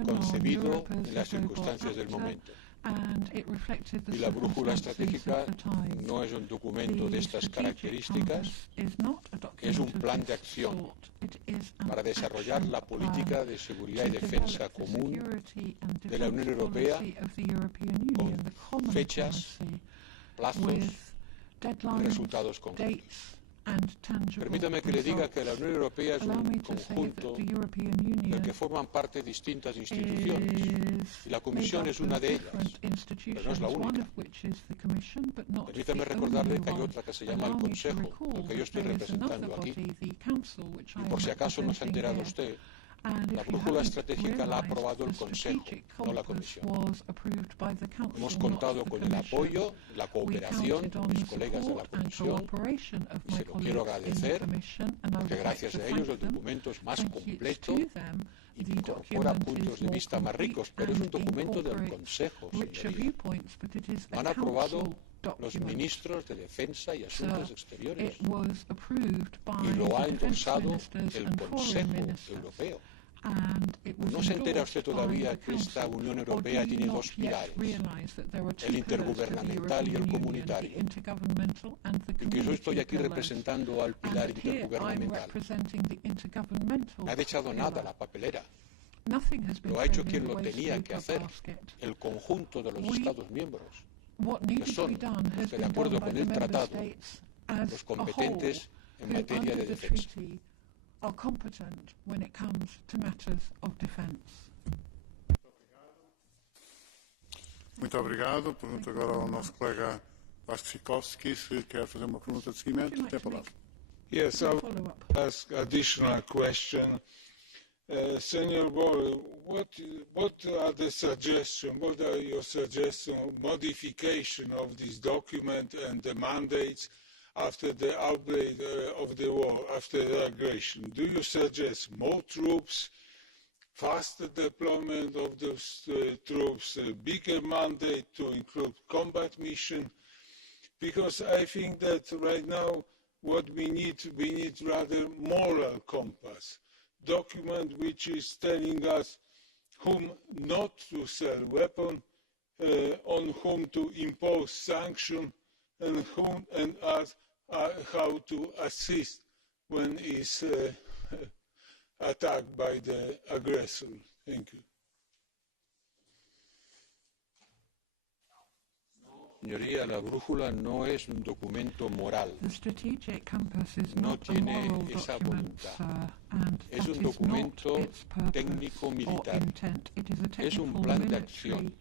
concebido en las circunstancias del momento. Y la brújula estratégica no es un documento de estas características, es un plan de acción para desarrollar la política de seguridad y defensa común de la Unión Europea con fechas, plazos y resultados concretos. Permítame que le diga que la Unión Europea es un conjunto del que forman parte distintas instituciones y la Comisión es una de ellas, pero no es la única. Permítame recordarle que hay otra que se llama el Consejo, el que yo estoy representando aquí. Y por si acaso no se ha enterado usted, la brújula estratégica la ha aprobado el Consejo, no la Comisión. Hemos contado con el apoyo, la cooperación de mis colegas de la Comisión y se lo quiero agradecer porque gracias a ellos el documento es más completo y incorpora puntos de vista más ricos, pero es un documento del Consejo, señoría. Lo han aprobado los ministros de Defensa y Asuntos Exteriores y lo ha endosado el Consejo Europeo. ¿No se entera usted todavía que esta Unión Europea tiene dos pilares, el intergubernamental y el comunitario? Y que yo estoy aquí representando al pilar intergubernamental. No ha echado nada a la papelera. Lo ha hecho quien lo tenía que hacer, el conjunto de los Estados miembros, que son, de acuerdo con el tratado, los competentes en materia de defensa. Are competent when it comes to matters of defense. Muito obrigado. Pergunto agora ao nosso colega Waszczykowski se quer fazer uma pergunta de seguimento. Tem a palavra. Yes, I will ask additional question. Senor Borrell, what are the suggestions? What are your suggestions of modification of this document and the mandates after the outbreak of the war, after the aggression? Do you suggest more troops, faster deployment of those troops, a bigger mandate to include combat mission? Because I think that right now what we need rather moral compass, document which is telling us whom not to sell weapons, on whom to impose sanctions, and whom and us how to assist when is attacked by the aggressor. Thank you. Señoría, la brújula no es un documento moral. No tiene esa voluntad. Es un documento técnico-militar. Es un plan de acción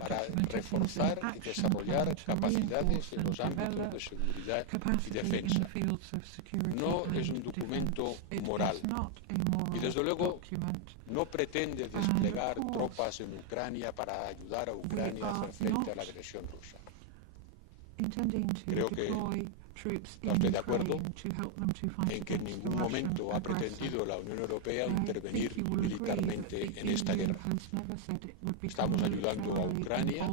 para reforzar y desarrollar capacidades en los ámbitos de seguridad y defensa. No es un documento moral y, desde luego, no pretende desplegar tropas en Ucrania para ayudar a Ucrania a hacer frente a la agresión rusa. Creo que está usted de acuerdo en que en ningún momento ha pretendido la Unión Europea intervenir militarmente en esta guerra. Estamos ayudando a Ucrania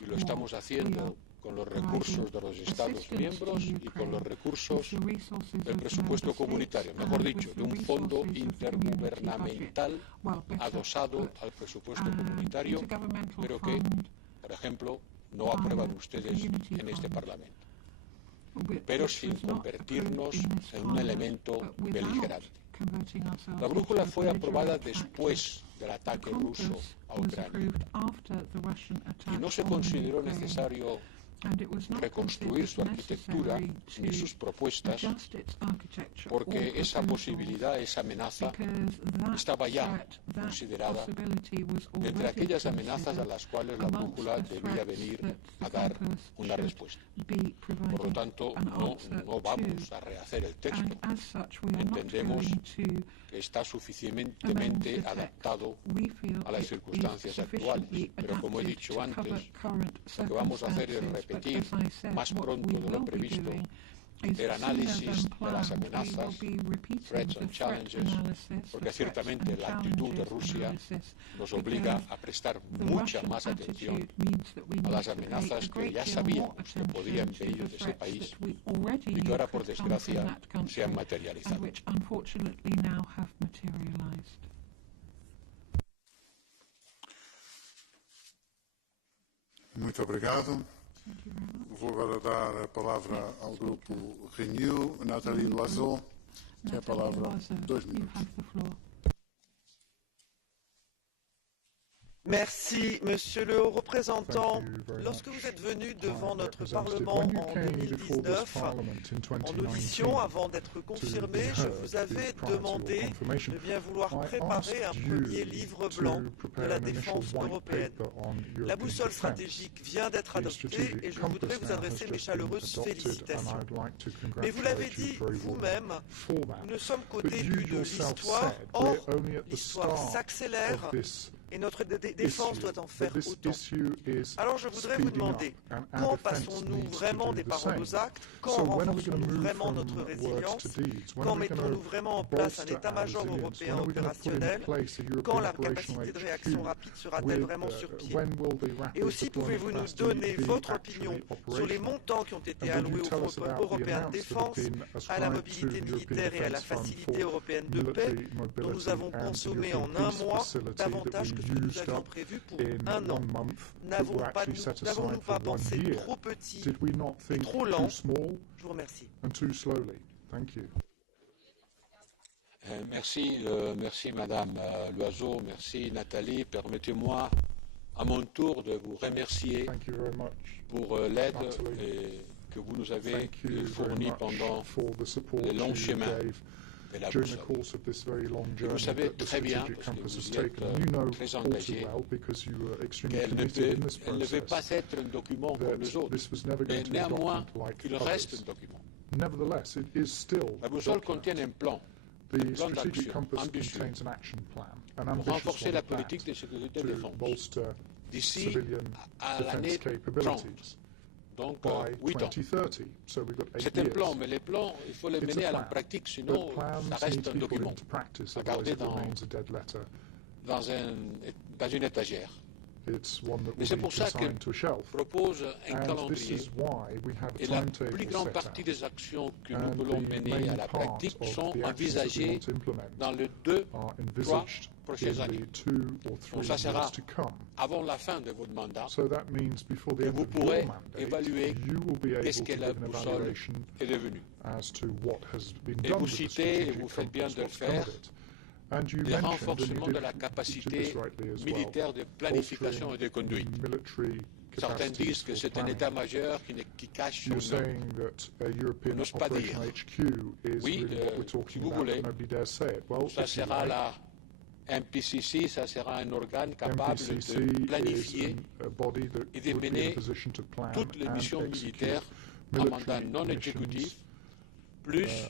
y lo estamos haciendo con los recursos de los Estados miembros y con los recursos del presupuesto comunitario, mejor dicho, de un fondo intergubernamental adosado al presupuesto comunitario, pero que, por ejemplo, no aprueban ustedes en este Parlamento, pero sin convertirnos en un elemento beligerante. La brújula fue aprobada después del ataque ruso a Ucrania y no se consideró necesario reconstruir su arquitectura ni sus propuestas, porque esa posibilidad, esa amenaza, estaba ya considerada entre aquellas amenazas a las cuales la brújula debía venir a dar una respuesta. Por lo tanto, no vamos a rehacer el texto. Entendemos que está suficientemente adaptado a las circunstancias actuales, pero como he dicho antes, lo que vamos a hacer es repetir más pronto de lo previsto el análisis de las amenazas, threats and challenges, porque ciertamente la actitud de Rusia nos obliga a prestar mucha más atención a las amenazas que ya sabíamos que podían venir de ese país y que ahora, por desgracia, se han materializado. Muito obrigado. Vou agora dar a palavra ao grupo Renew. Nathalie Loiseau tem a palavra. 2 minutos. Merci, Monsieur le Haut Représentant. Lorsque vous êtes venu devant notre Parlement en 2019, en audition, avant d'être confirmé, je vous avais demandé de bien vouloir préparer un premier livre blanc de la défense européenne. La boussole stratégique vient d'être adoptée et je voudrais vous adresser mes chaleureuses félicitations. Mais vous l'avez dit vous-même, nous ne sommes qu'au début de l'histoire. Or, l'histoire s'accélère et notre défense doit en faire autant. Alors je voudrais vous demander, quand passons-nous vraiment des paroles aux actes? Quand renforçons-nous vraiment notre résilience? Quand mettons-nous vraiment en place un état-major européen opérationnel? Quand la capacité de réaction rapide sera-t-elle vraiment sur pied? Et aussi, pouvez-vous nous donner votre opinion sur les montants qui ont été alloués au Fonds européen de défense, à la mobilité militaire et à la facilité européenne de paix, dont nous avons consommé en un mois davantage que ce que nous avions prévu pour un an? N'avons-nous pas pensé trop petit et trop lent? Je vous remercie. Merci Madame Loiseau, merci Nathalie. Permettez-moi à mon tour de vous remercier pour l'aide que vous nous avez fournie pendant le long chemin de la boussole. Et vous savez très bien, parce que vous y êtes très engagé, qu'elle ne veut pas être un document comme les autres, mais néanmoins qu'il reste un document. La boussole contient un plan d'action ambitieux pour renforcer la politique de sécurité et de défense d'ici à l'année 30. Donc 8 ans. C'est un plan, mais les plans, il faut les mener à la pratique, sinon ça reste un document à garder dans une étagère. Mais c'est pour ça que je propose un calendrier. Et la plus grande partie des actions que nous voulons mener à la pratique sont envisagées dans les 2-3 prochaines années. Donc ça sera avant la fin de votre mandat et vous pourrez évaluer qu'est-ce que la boussole est devenue. Et vous citez, et vous faites bien de le faire, le renforcement de la capacité militaire de planification et de conduite. Certains disent que c'est un état-major qui cache son nom. On n'ose pas dire. Oui, si vous voulez. Ça sera la MPCC, ça sera un organe capable de planifier et de mener toutes les missions militaires à mandat non exécutif, plus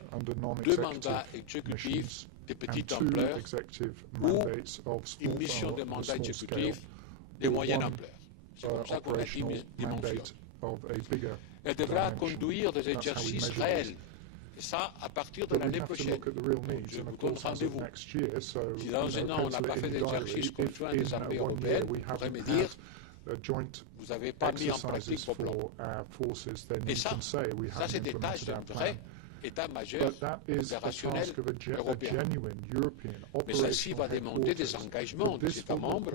2 mandats exécutifs de petite ampleur ou une mission de mandat exécutif de moyenne ampleur. C'est comme ça qu'on a dimensionné. Elle devra conduire des exercices réels. Et ça, à partir de l'année prochaine. Je vous donne rendez-vous. Si dans un an, on n'a pas fait d'exercice conjoint des armées européennes, vous pourrez me dire, vous n'avez pas mis en pratique vos plans. Et ça c'est des tâches d'un vrai état-major opérationnel européen. Mais ceci va demander des engagements des États membres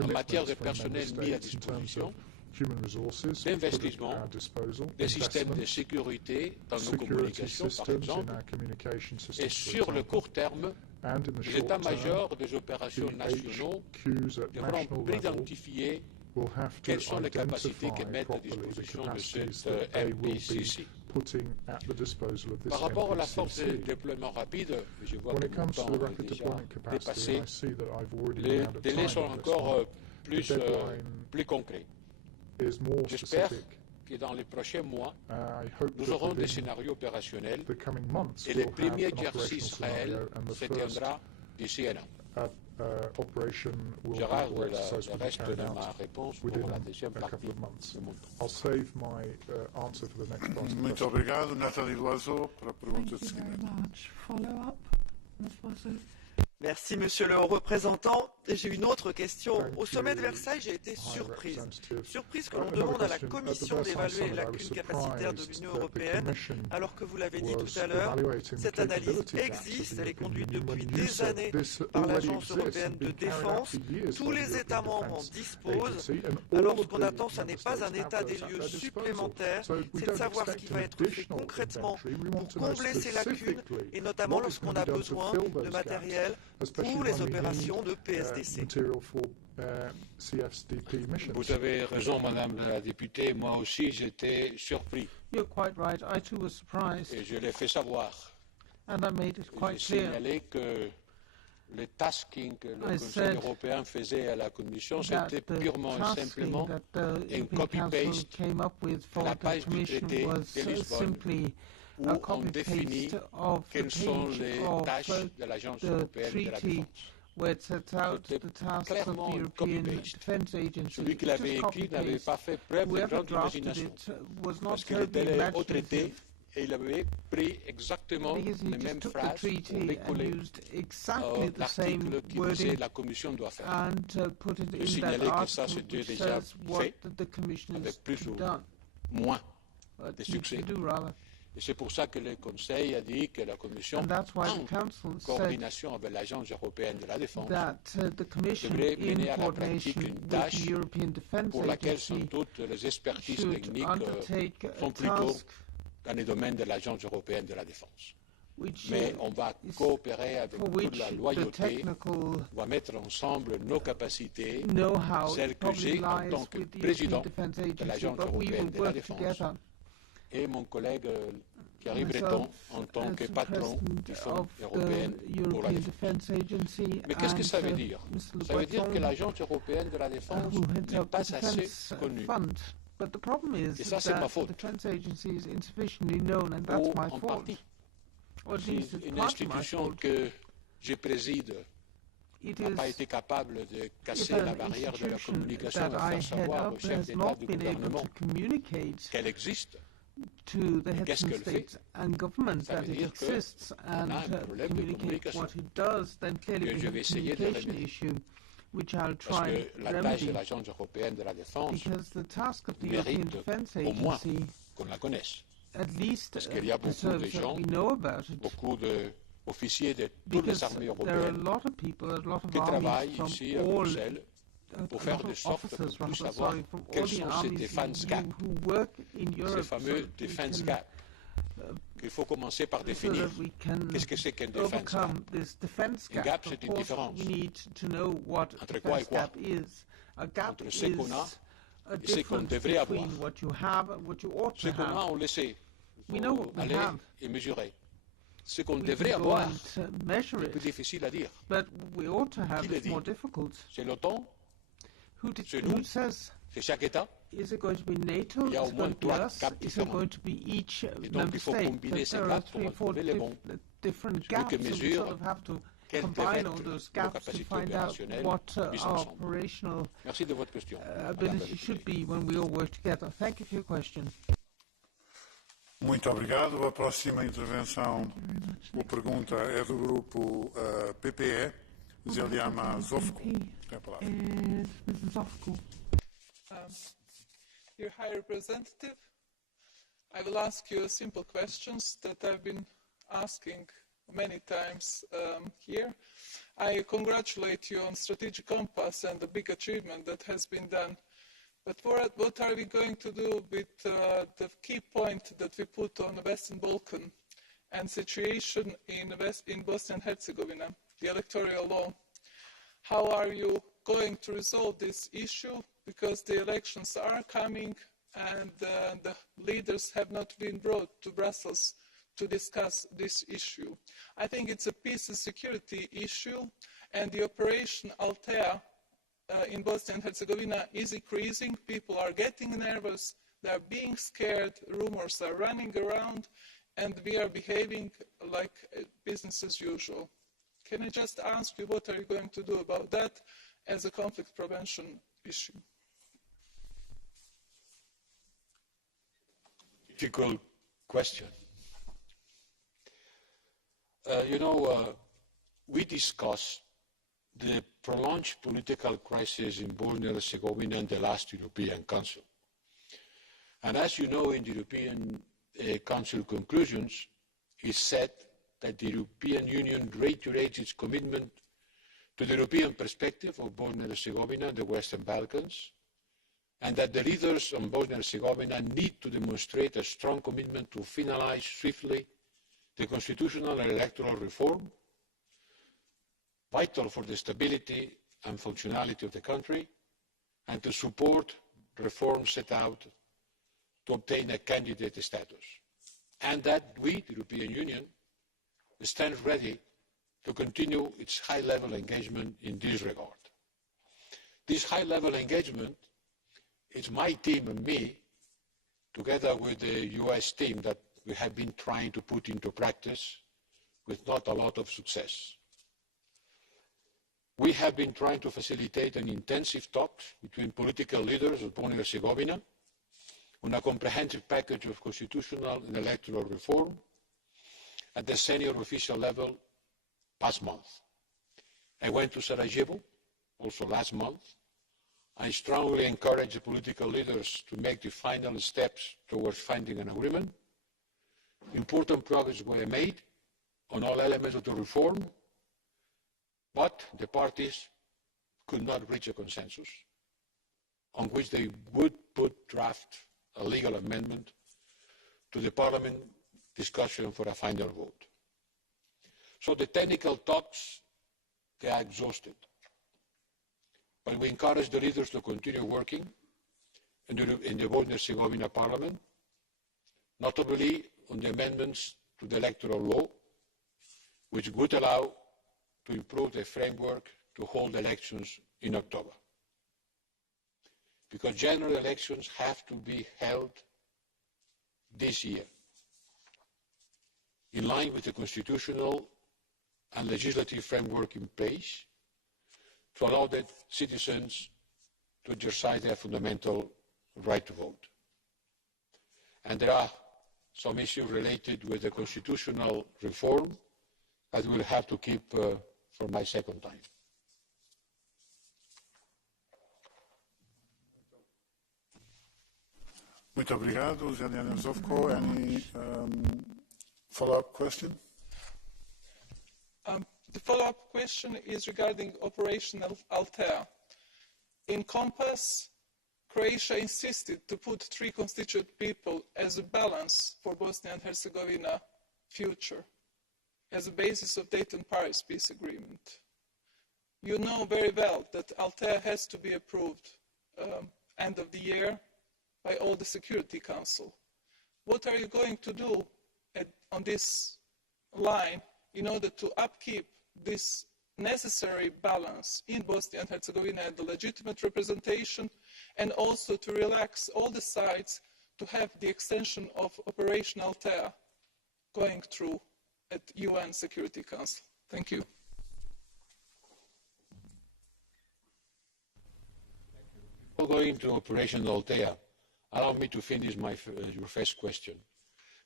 en matière de personnel mis à disposition, d'investissement, des systèmes de sécurité dans nos communications, par exemple, et sur le court terme, les états-majors des opérations nationaux devront identifier quelles sont les capacités qu'ils mettent à disposition de cette MPCC. Par rapport à la force de déploiement rapide, je vois que mon temps est déjà dépassé, les délais sont encore plus concrets. J'espère que dans les prochains mois, nous aurons des scénarios opérationnels et le premier exercice réel se tiendra d'ici un an. Je garde le reste de ma réponse pour la deuxième partie de mon temps. Muito obrigado, Nathalie Loiseau, para a pergunta seguinte. Merci, Monsieur le représentant. J'ai une autre question. Au sommet de Versailles, j'ai été surprise. Surprise que l'on demande à la Commission d'évaluer les lacunes capacitaires de l'Union européenne, alors que vous l'avez dit tout à l'heure, cette analyse existe, elle est conduite depuis des années par l'Agence européenne de défense. Tous les États membres en disposent. Alors ce qu'on attend, ce n'est pas un état des lieux supplémentaire, c'est de savoir ce qui va être fait concrètement pour combler ces lacunes, et notamment lorsqu'on a besoin de matériel pour les opérations de PSDC. Vous avez raison, Madame la députée. Moi aussi, j'étais surpris. You're quite right. I too was surprised. Et je l'ai fait savoir. And I made it quite J'ai clear. signalé que le tasking que le Conseil européen faisait à la Commission, c'était purement et simplement un copy-paste de la page du traité de Lisbonne, où on définit quelles sont les tâches de l'Agence européenne de la défense. Where it sets out the tasks of the European Defense Agency. Celui qui l'avait écrit n'avait pas fait preuve de grande imagination, parce qu'il était allé au traité et il avait pris exactement les mêmes phrases pour décoller l'article qui disait la Commission doit faire. Je signalais que ça c'était déjà fait, avec plus ou moins de succès. Et c'est pour ça que le Conseil a dit que la Commission, en coordination avec l'Agence européenne de la défense, devrait mener à la pratique une tâche pour laquelle, sans doute, les expertises techniques sont plutôt dans le domaine de l'Agence européenne de la défense. Mais on va coopérer avec toute la loyauté, on va mettre ensemble nos capacités, celles que j'ai en tant que président de l'Agence européenne de la défense, et mon collègue Thierry Breton en tant que patron du Fonds européen pour la défense. Mais qu'est-ce que ça veut dire? Ça veut dire que l'Agence européenne de la défense n'est pas assez connue. Et ça, c'est ma faute. Ou en partie. C'est une institution que je préside n'a pas été capable de casser la barrière de la communication et de faire savoir au chef d'État du gouvernement qu'elle existe. Qu'est-ce qu'elle fait? Ça veut dire qu'on a un problème de communication que je vais essayer de remédier. Parce que la tâche de l'Agence européenne de la défense mérite au moins qu'on la connaisse. Parce qu'il y a beaucoup de gens, beaucoup d'officiers de toutes les armées européennes qui travaillent ici à Bruxelles pour faire de sorte qu'on puisse savoir quels sont ces defense gaps, ces fameux defense gaps, qu'il faut commencer par définir. Qu'est-ce que c'est qu'un defense gap? Un gap, c'est une différence. Entre quoi et quoi? Entre ce qu'on a a difference between what you have and what you ought to have. We know what we have. Ce qu'on devrait avoir, measure c'est plus difficile à dire. But we ought to have Qui le dit? more difficult. C'est l'OTAN, c'est Who nous, says? c'est chaque État. Is it going to be NATO? Il y a Is au it moins going to be 3 us? gaps Is it différents. going to be each Et donc member il faut state? combiner ces There are gaps pour 3 or 4 trouver les bons. different gaps, Quelques and we mesures, sort of have to quelles combine devraient all those être nos gaps to capacités find out opérationnelles what mises our ensemble. operational Merci de votre question. ability should be when we all work together. Thank you for your question. Muito obrigado. A próxima intervenção ou pergunta é do grupo PPE. Zeliana Zofko. Tem a palavra. Dear High Representative, I will ask you simple questions that I've been asking many times here. I congratulate you on Strategic Compass and the big achievement that has been done. But what are we going to do with the key point that we put on the Western Balkan and situation in Bosnia and Herzegovina, the electoral law? How are you going to resolve this issue? Because the elections are coming and the leaders have not been brought to Brussels to discuss this issue. I think it's a peace and security issue, and the Operation Althea in Bosnia and Herzegovina is increasing. People are getting nervous, they are being scared, rumors are running around, and we are behaving like business as usual. Can I just ask you, what are you going to do about that as a conflict prevention issue? Difficult question. We discussed the prolonged political crisis in Bosnia and Herzegovina in the last European Council. And as you know, in the European Council conclusions, it said that the European Union reiterates its commitment to the European perspective of Bosnia and Herzegovina and the Western Balkans, and that the leaders on Bosnia and Herzegovina need to demonstrate a strong commitment to finalize swiftly the constitutional and electoral reform, vital for the stability and functionality of the country, and to support reforms set out to obtain a candidate status. And that we, the European Union, stands ready to continue its high-level engagement in this regard. This high-level engagement is my team and me, together with the US team that we have been trying to put into practice with not a lot of success. We have been trying to facilitate an intensive talks between political leaders of Bosnia and Herzegovina on a comprehensive package of constitutional and electoral reform at the senior official level past month. I went to Sarajevo also last month. I strongly encourage the political leaders to make the final steps towards finding an agreement. Important progress were made on all elements of the reform, but the parties could not reach a consensus on which they would draft a legal amendment to the Parliament discussion for a final vote. So the technical talks, they are exhausted. But we encourage the leaders to continue working in the Bosnia-Herzegovina Parliament, notably on the amendments to the electoral law, which would allow to improve the framework to hold elections in October. Because general elections have to be held this year, in line with the constitutional and legislative framework in place, to allow the citizens to exercise their fundamental right to vote. And there are some issues related with the constitutional reform that we'll have to keep for my second time. Muito obrigado, Zeliana Zofko. Any follow-up question? The follow-up question is regarding Operation Althea. In Compass, Croatia insisted to put 3 constituent people as a balance for Bosnia and Herzegovina future, as a basis of Dayton-Paris peace agreement. You know very well that Althea has to be approved end of the year by all the Security Council. What are you going to do on this line in order to upkeep this necessary balance in Bosnia and Herzegovina and the legitimate representation, and also to relax all the sides to have the extension of Operation Althea going through at UN Security Council? Thank you. Before going to Operation Althea, allow me to finish your first question.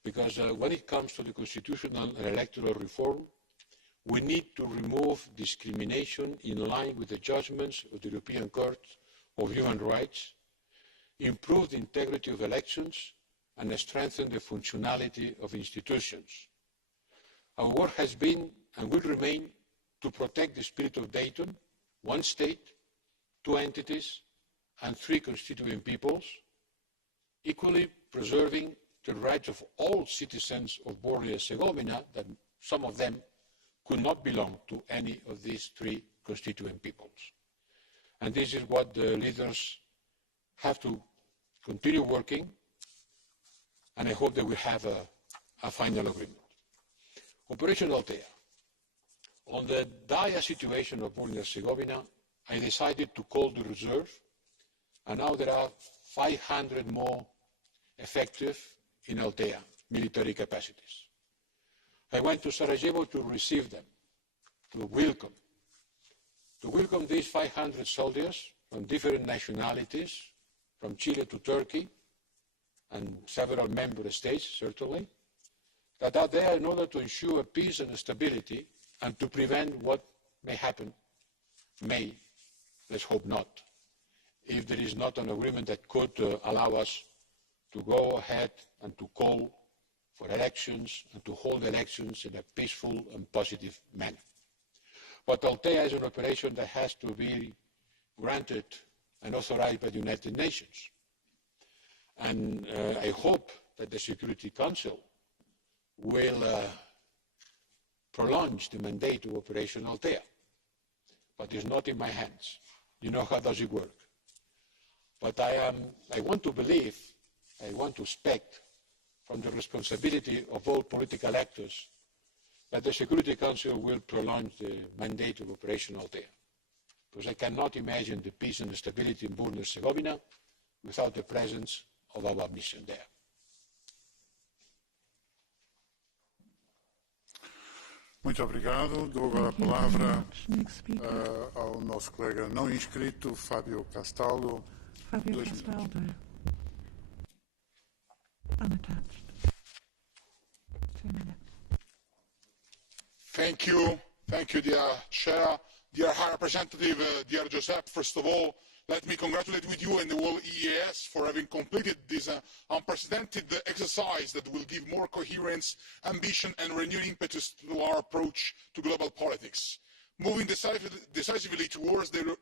Because when it comes to the constitutional and electoral reform, we need to remove discrimination in line with the judgments of the European Court of Human Rights, improve the integrity of elections, and strengthen the functionality of institutions. Our work has been and will remain to protect the spirit of Dayton, one state, two entities, and three constituent peoples, equally preserving the rights of all citizens of Bosnia and Herzegovina, that some of them could not belong to any of these three constituent peoples. And this is what the leaders have to continue working, and I hope that we have a final agreement. Operation Althea. On the dire situation of Bosnia and Herzegovina, I decided to call the reserve, and now there are 500 more effective in Althea military capacities. I went to Sarajevo to receive them, to welcome these 500 soldiers from different nationalities, from Chile to Turkey, and several member states, certainly, that are there in order to ensure peace and stability and to prevent what may happen, let's hope not, if there is not an agreement that could allow us to go ahead and to call for elections and to hold elections in a peaceful and positive manner. But Althea is an operation that has to be granted and authorized by the United Nations. And I hope that the Security Council will prolong the mandate of Operation Althea. But it's not in my hands. You know how does it work. But I want to believe, I want to expect from the responsibility of all political actors that the Security Council will prolong the mandate of Operation Althea. Because I cannot imagine the peace and the stability in Bosnia and Herzegovina without the presence of our mission there. Muito obrigado. Dou agora a palavra ao nosso colega não inscrito, Fábio Castaldo. Fábio Castaldo. Unattached. 2 minutes. Thank you, dear Chair, dear High Representative, dear Josep. First of all, let me congratulate with you and the whole EEAS for having completed this unprecedented exercise that will give more coherence, ambition and renewed impetus to our approach to global politics. Moving decisively towards the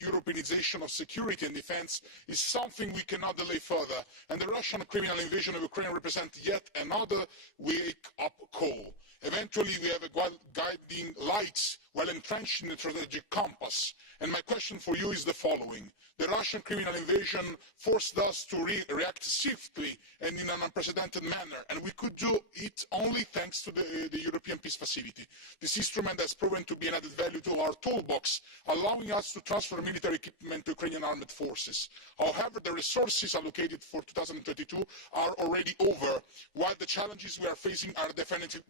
Europeanization of security and defense is something we cannot delay further, and the Russian criminal invasion of Ukraine represents yet another wake-up call. Eventually, we have a guiding light while entrenched in the strategic compass. And my question for you is the following. The Russian criminal invasion forced us to react swiftly and in an unprecedented manner, and we could do it only thanks to the European Peace Facility. This instrument has proven to be an added value to our toolbox, allowing us to transfer military equipment to Ukrainian armed forces. However, the resources allocated for 2022 are already over, while the challenges we are facing are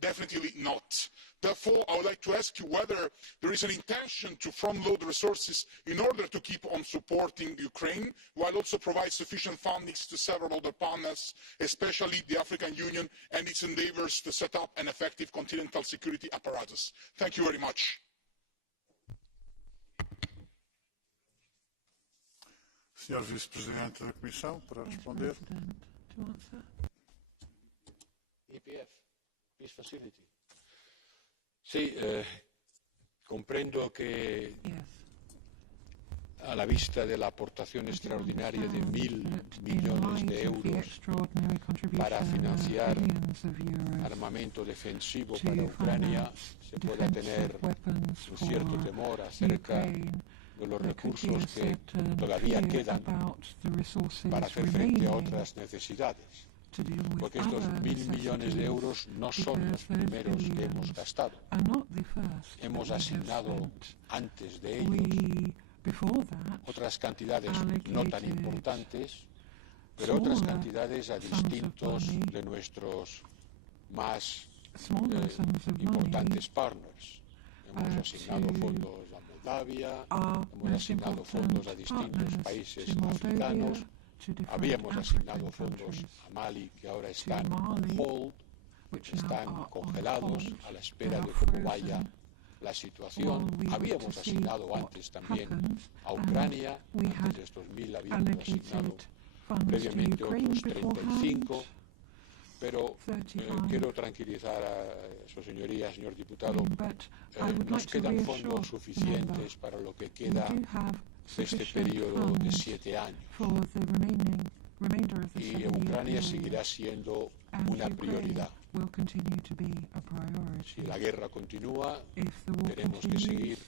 definitely not. Therefore, I would like to ask you whether there is an intention to front-load resources in order to keep on supporting Ukraine, while also provide sufficient funding to several other partners, especially the African Union and its endeavours to set up an effective continental security apparatus. Thank you very much. Senhor Vice-Presidente da Comissão, para responder. EPF, Peace Facility. Sí, comprendo que a la vista de la aportación extraordinaria de 1.000 millones de euros para financiar armamento defensivo para Ucrania, se pueda tener un cierto temor acerca de los recursos que todavía quedan para hacer frente a otras necesidades, porque estos 1.000 millones de euros no son los primeros que hemos gastado. Hemos asignado antes de ellos otras cantidades no tan importantes, pero otras cantidades a distintos de nuestros más importantes partners. Hemos asignado fondos a Moldavia, hemos asignado fondos a distintos países africanos, habíamos asignado fondos a Mali que ahora están on hold, están congelados a la espera de cómo vaya la situación. Habíamos asignado antes también a Ucrania, antes de estos 1.000 habíamos asignado previamente otros 35, pero quiero tranquilizar a su señoría, señor diputado, nos quedan fondos suficientes para lo que queda de este periodo de 7 años. Y Ucrania seguirá siendo una prioridad. Si la guerra continúa, tenemos que seguir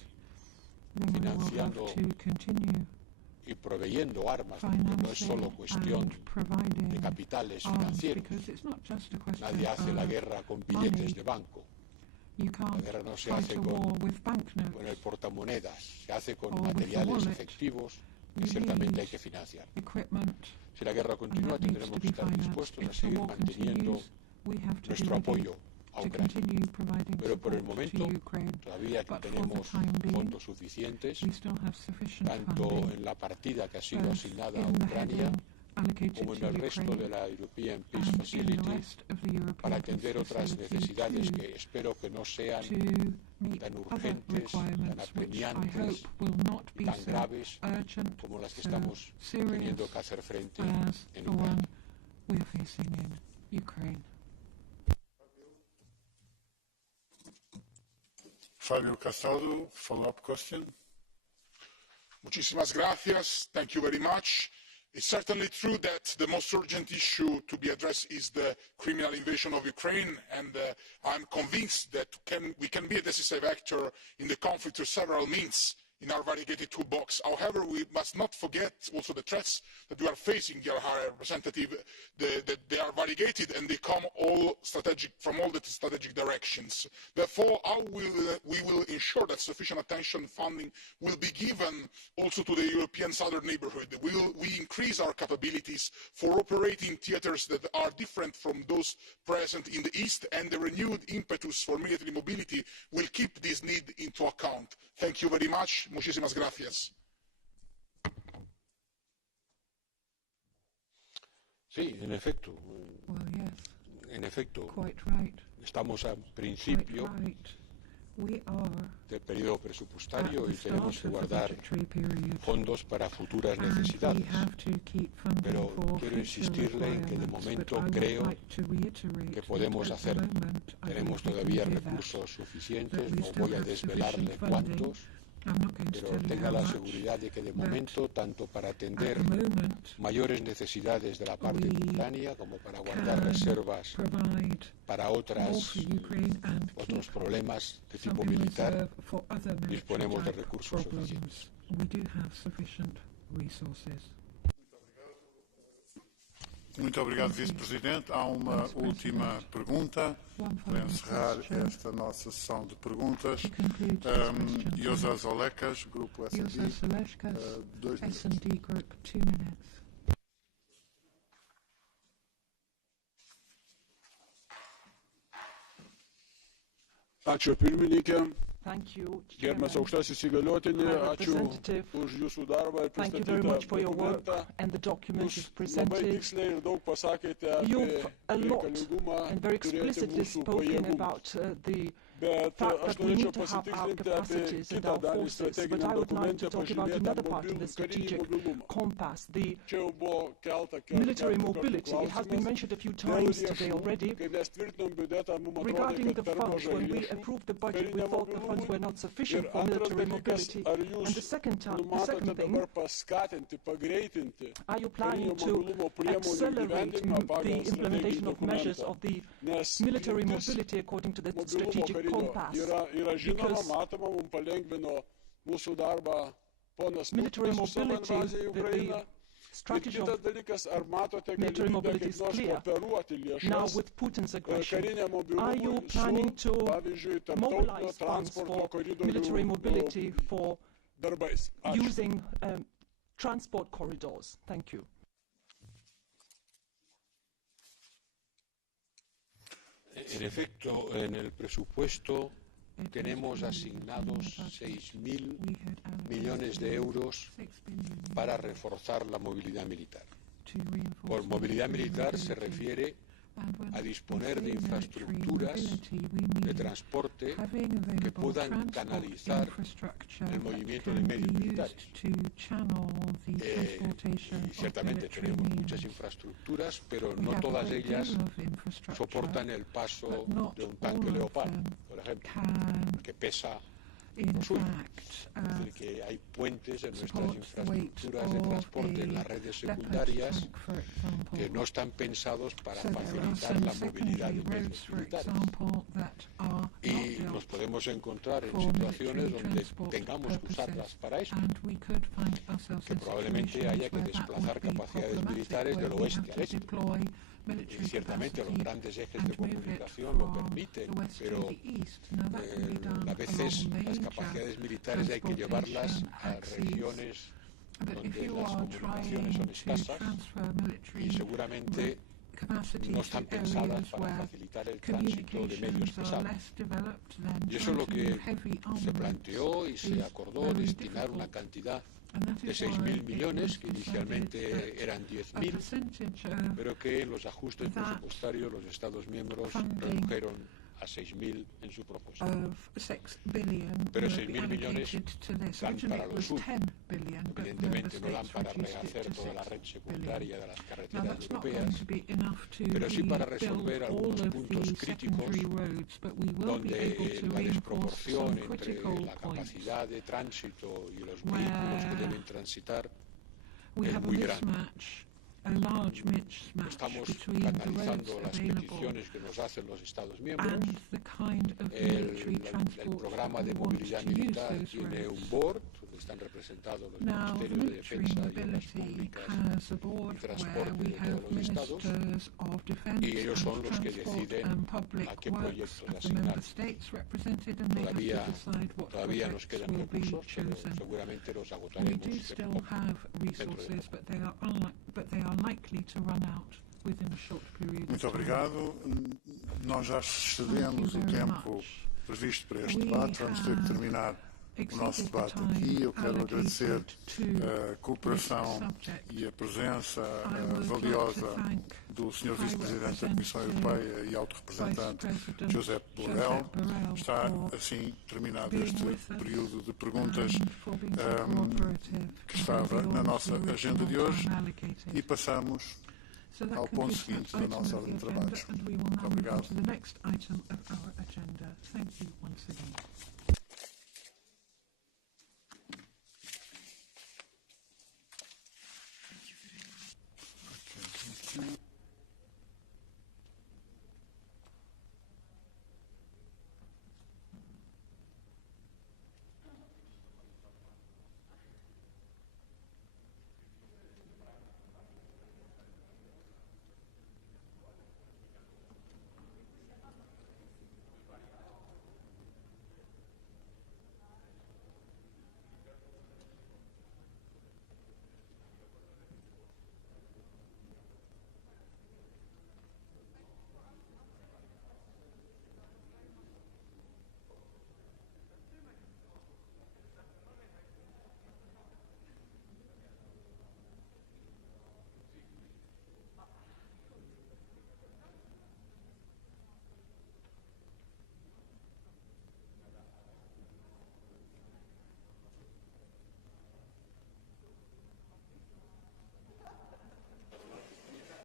financiando y proveyendo armas, porque no es solo cuestión de capitales financieros. Nadie hace la guerra con billetes de banco. La guerra no se hace con el portamonedas, se hace con materiales efectivos que ciertamente hay que financiar. Si la guerra continúa, tendremos que estar dispuestos a seguir manteniendo nuestro apoyo a Ucrania. Pero por el momento todavía tenemos fondos suficientes, tanto en la partida que ha sido asignada a Ucrania como en el resto de la European Peace Facility, para atender otras necesidades que espero que no sean tan urgentes, tan apremiantes y tan graves como las que estamos teniendo que hacer frente en Ucrania. Fabio Castaldo, follow-up question. Muchísimas gracias. Thank you very much. It's certainly true that the most urgent issue to be addressed is the criminal invasion of Ukraine, and I'm convinced that we can be a decisive actor in the conflict through several means in our variegated toolbox. However, we must not forget also the threats that we are facing, dear High Representative, that they are variegated and they come from all the strategic directions. Therefore, how we will ensure that sufficient attention and funding will be given also to the European southern neighborhood? Will we increase our capabilities for operating theaters that are different from those present in the East, and the renewed impetus for military mobility will keep this need into account? Thank you very much. Muchísimas gracias. Sí, en efecto. En efecto. Estamos al principio del periodo presupuestario y tenemos que guardar fondos para futuras necesidades. Pero quiero insistirle en que de momento creo que podemos hacerlo. Tenemos todavía recursos suficientes, no voy a desvelarle cuántos, pero tenga la seguridad de que de momento, tanto para atender mayores necesidades de la parte de Ucrania como para guardar reservas para otros problemas de tipo militar, disponemos de recursos suficientes. Muito obrigado, Vice-Presidente. Há uma última pergunta para encerrar esta nossa sessão de perguntas. Josep Zolecas, Grupo S&D, 2 minutos. Ačiū pirmininkė. Gerbiamas aukštasis įgaliotinį, ačiū už jūsų darbą ir pristatytą dokumentą. Jūs labai tiksliai ir daug pasakėte apie reikalingumą turėti mūsų pajėgumus. Bet aš norėčiau pasitikslinti apie kitą dalį strateginiam dokumente pažymėtą karinį mobilumą. Čia jau buvo kelta klausimų. Dėl lėšų, kai mes tvirtinom biudžetą, mums atrodė, kad per mažai lėšų kariniam mobilumui. Ir antras dalykas, ar jūs numatote dabar paskatinti, pagreitinti karinio mobilumo priemonių įgyvendinimą pagal strateginį dokumentą? Nes mobilumo karinio yra žinoma, matoma, mums palengvino mūsų darbą military mobility, the strategy of military mobility is clear. Now, with Putin's aggression, are you planning to mobilize funds for military mobility for using transport corridors? Thank you. En efecto, en el presupuesto tenemos asignados 6.000 millones de euros para reforzar la movilidad militar. Por movilidad militar se refiere a disponer de infraestructuras de transporte que puedan canalizar el movimiento de medios militares. Y ciertamente tenemos muchas infraestructuras, pero no todas ellas soportan el paso de un tanque Leopard, por ejemplo, que pesa lo suyo. Es decir, que hay puentes en nuestras infraestructuras de transporte en las redes secundarias que no están pensados para facilitar la movilidad de medios militares. Y nos podemos encontrar en situaciones donde tengamos que usarlas para eso, que probablemente haya que desplazar capacidades militares del oeste al este. Y ciertamente los grandes ejes de comunicación lo permiten, pero a veces las capacidades militares hay que llevarlas a regiones donde las comunicaciones son escasas y seguramente no están pensadas para facilitar el tránsito de medios pesados. Y eso es lo que se planteó y se acordó destinar una cantidad de 6.000 millones, que inicialmente eran 10.000, pero que en los ajustes presupuestarios los Estados miembros redujeron a 6.000 en su propuesta. Pero 6.000 millones dan para lo sur. Evidentemente no dan para rehacer toda la red secundaria de las carreteras europeas, pero sí para resolver algunos puntos críticos donde la desproporción entre la capacidad de tránsito y los vehículos que deben transitar es muy grande. Estamos analizando las peticiones que nos hacen los Estados miembros. El programa de movilidad militar tiene un board donde están representados los ministerios de defensa y obras públicas y transporte de todos los estados, y ellos son los que deciden a qué proyectos asignar. Todavía nos quedan recursos, pero seguramente los agotaremos dentro Muito obrigado. Nós já excedemos o tempo previsto para este debate. Vamos ter que terminar o nosso debate aqui. Eu quero agradecer a cooperação e a presença valiosa do Sr. Vice-Presidente da Comissão Europeia e Alto Representante Josep Borrell. Está assim terminado este período de perguntas que estava na nossa agenda de hoje e passamos ao ponto seguinte da nossa ordem de trabalhos. Muito obrigado.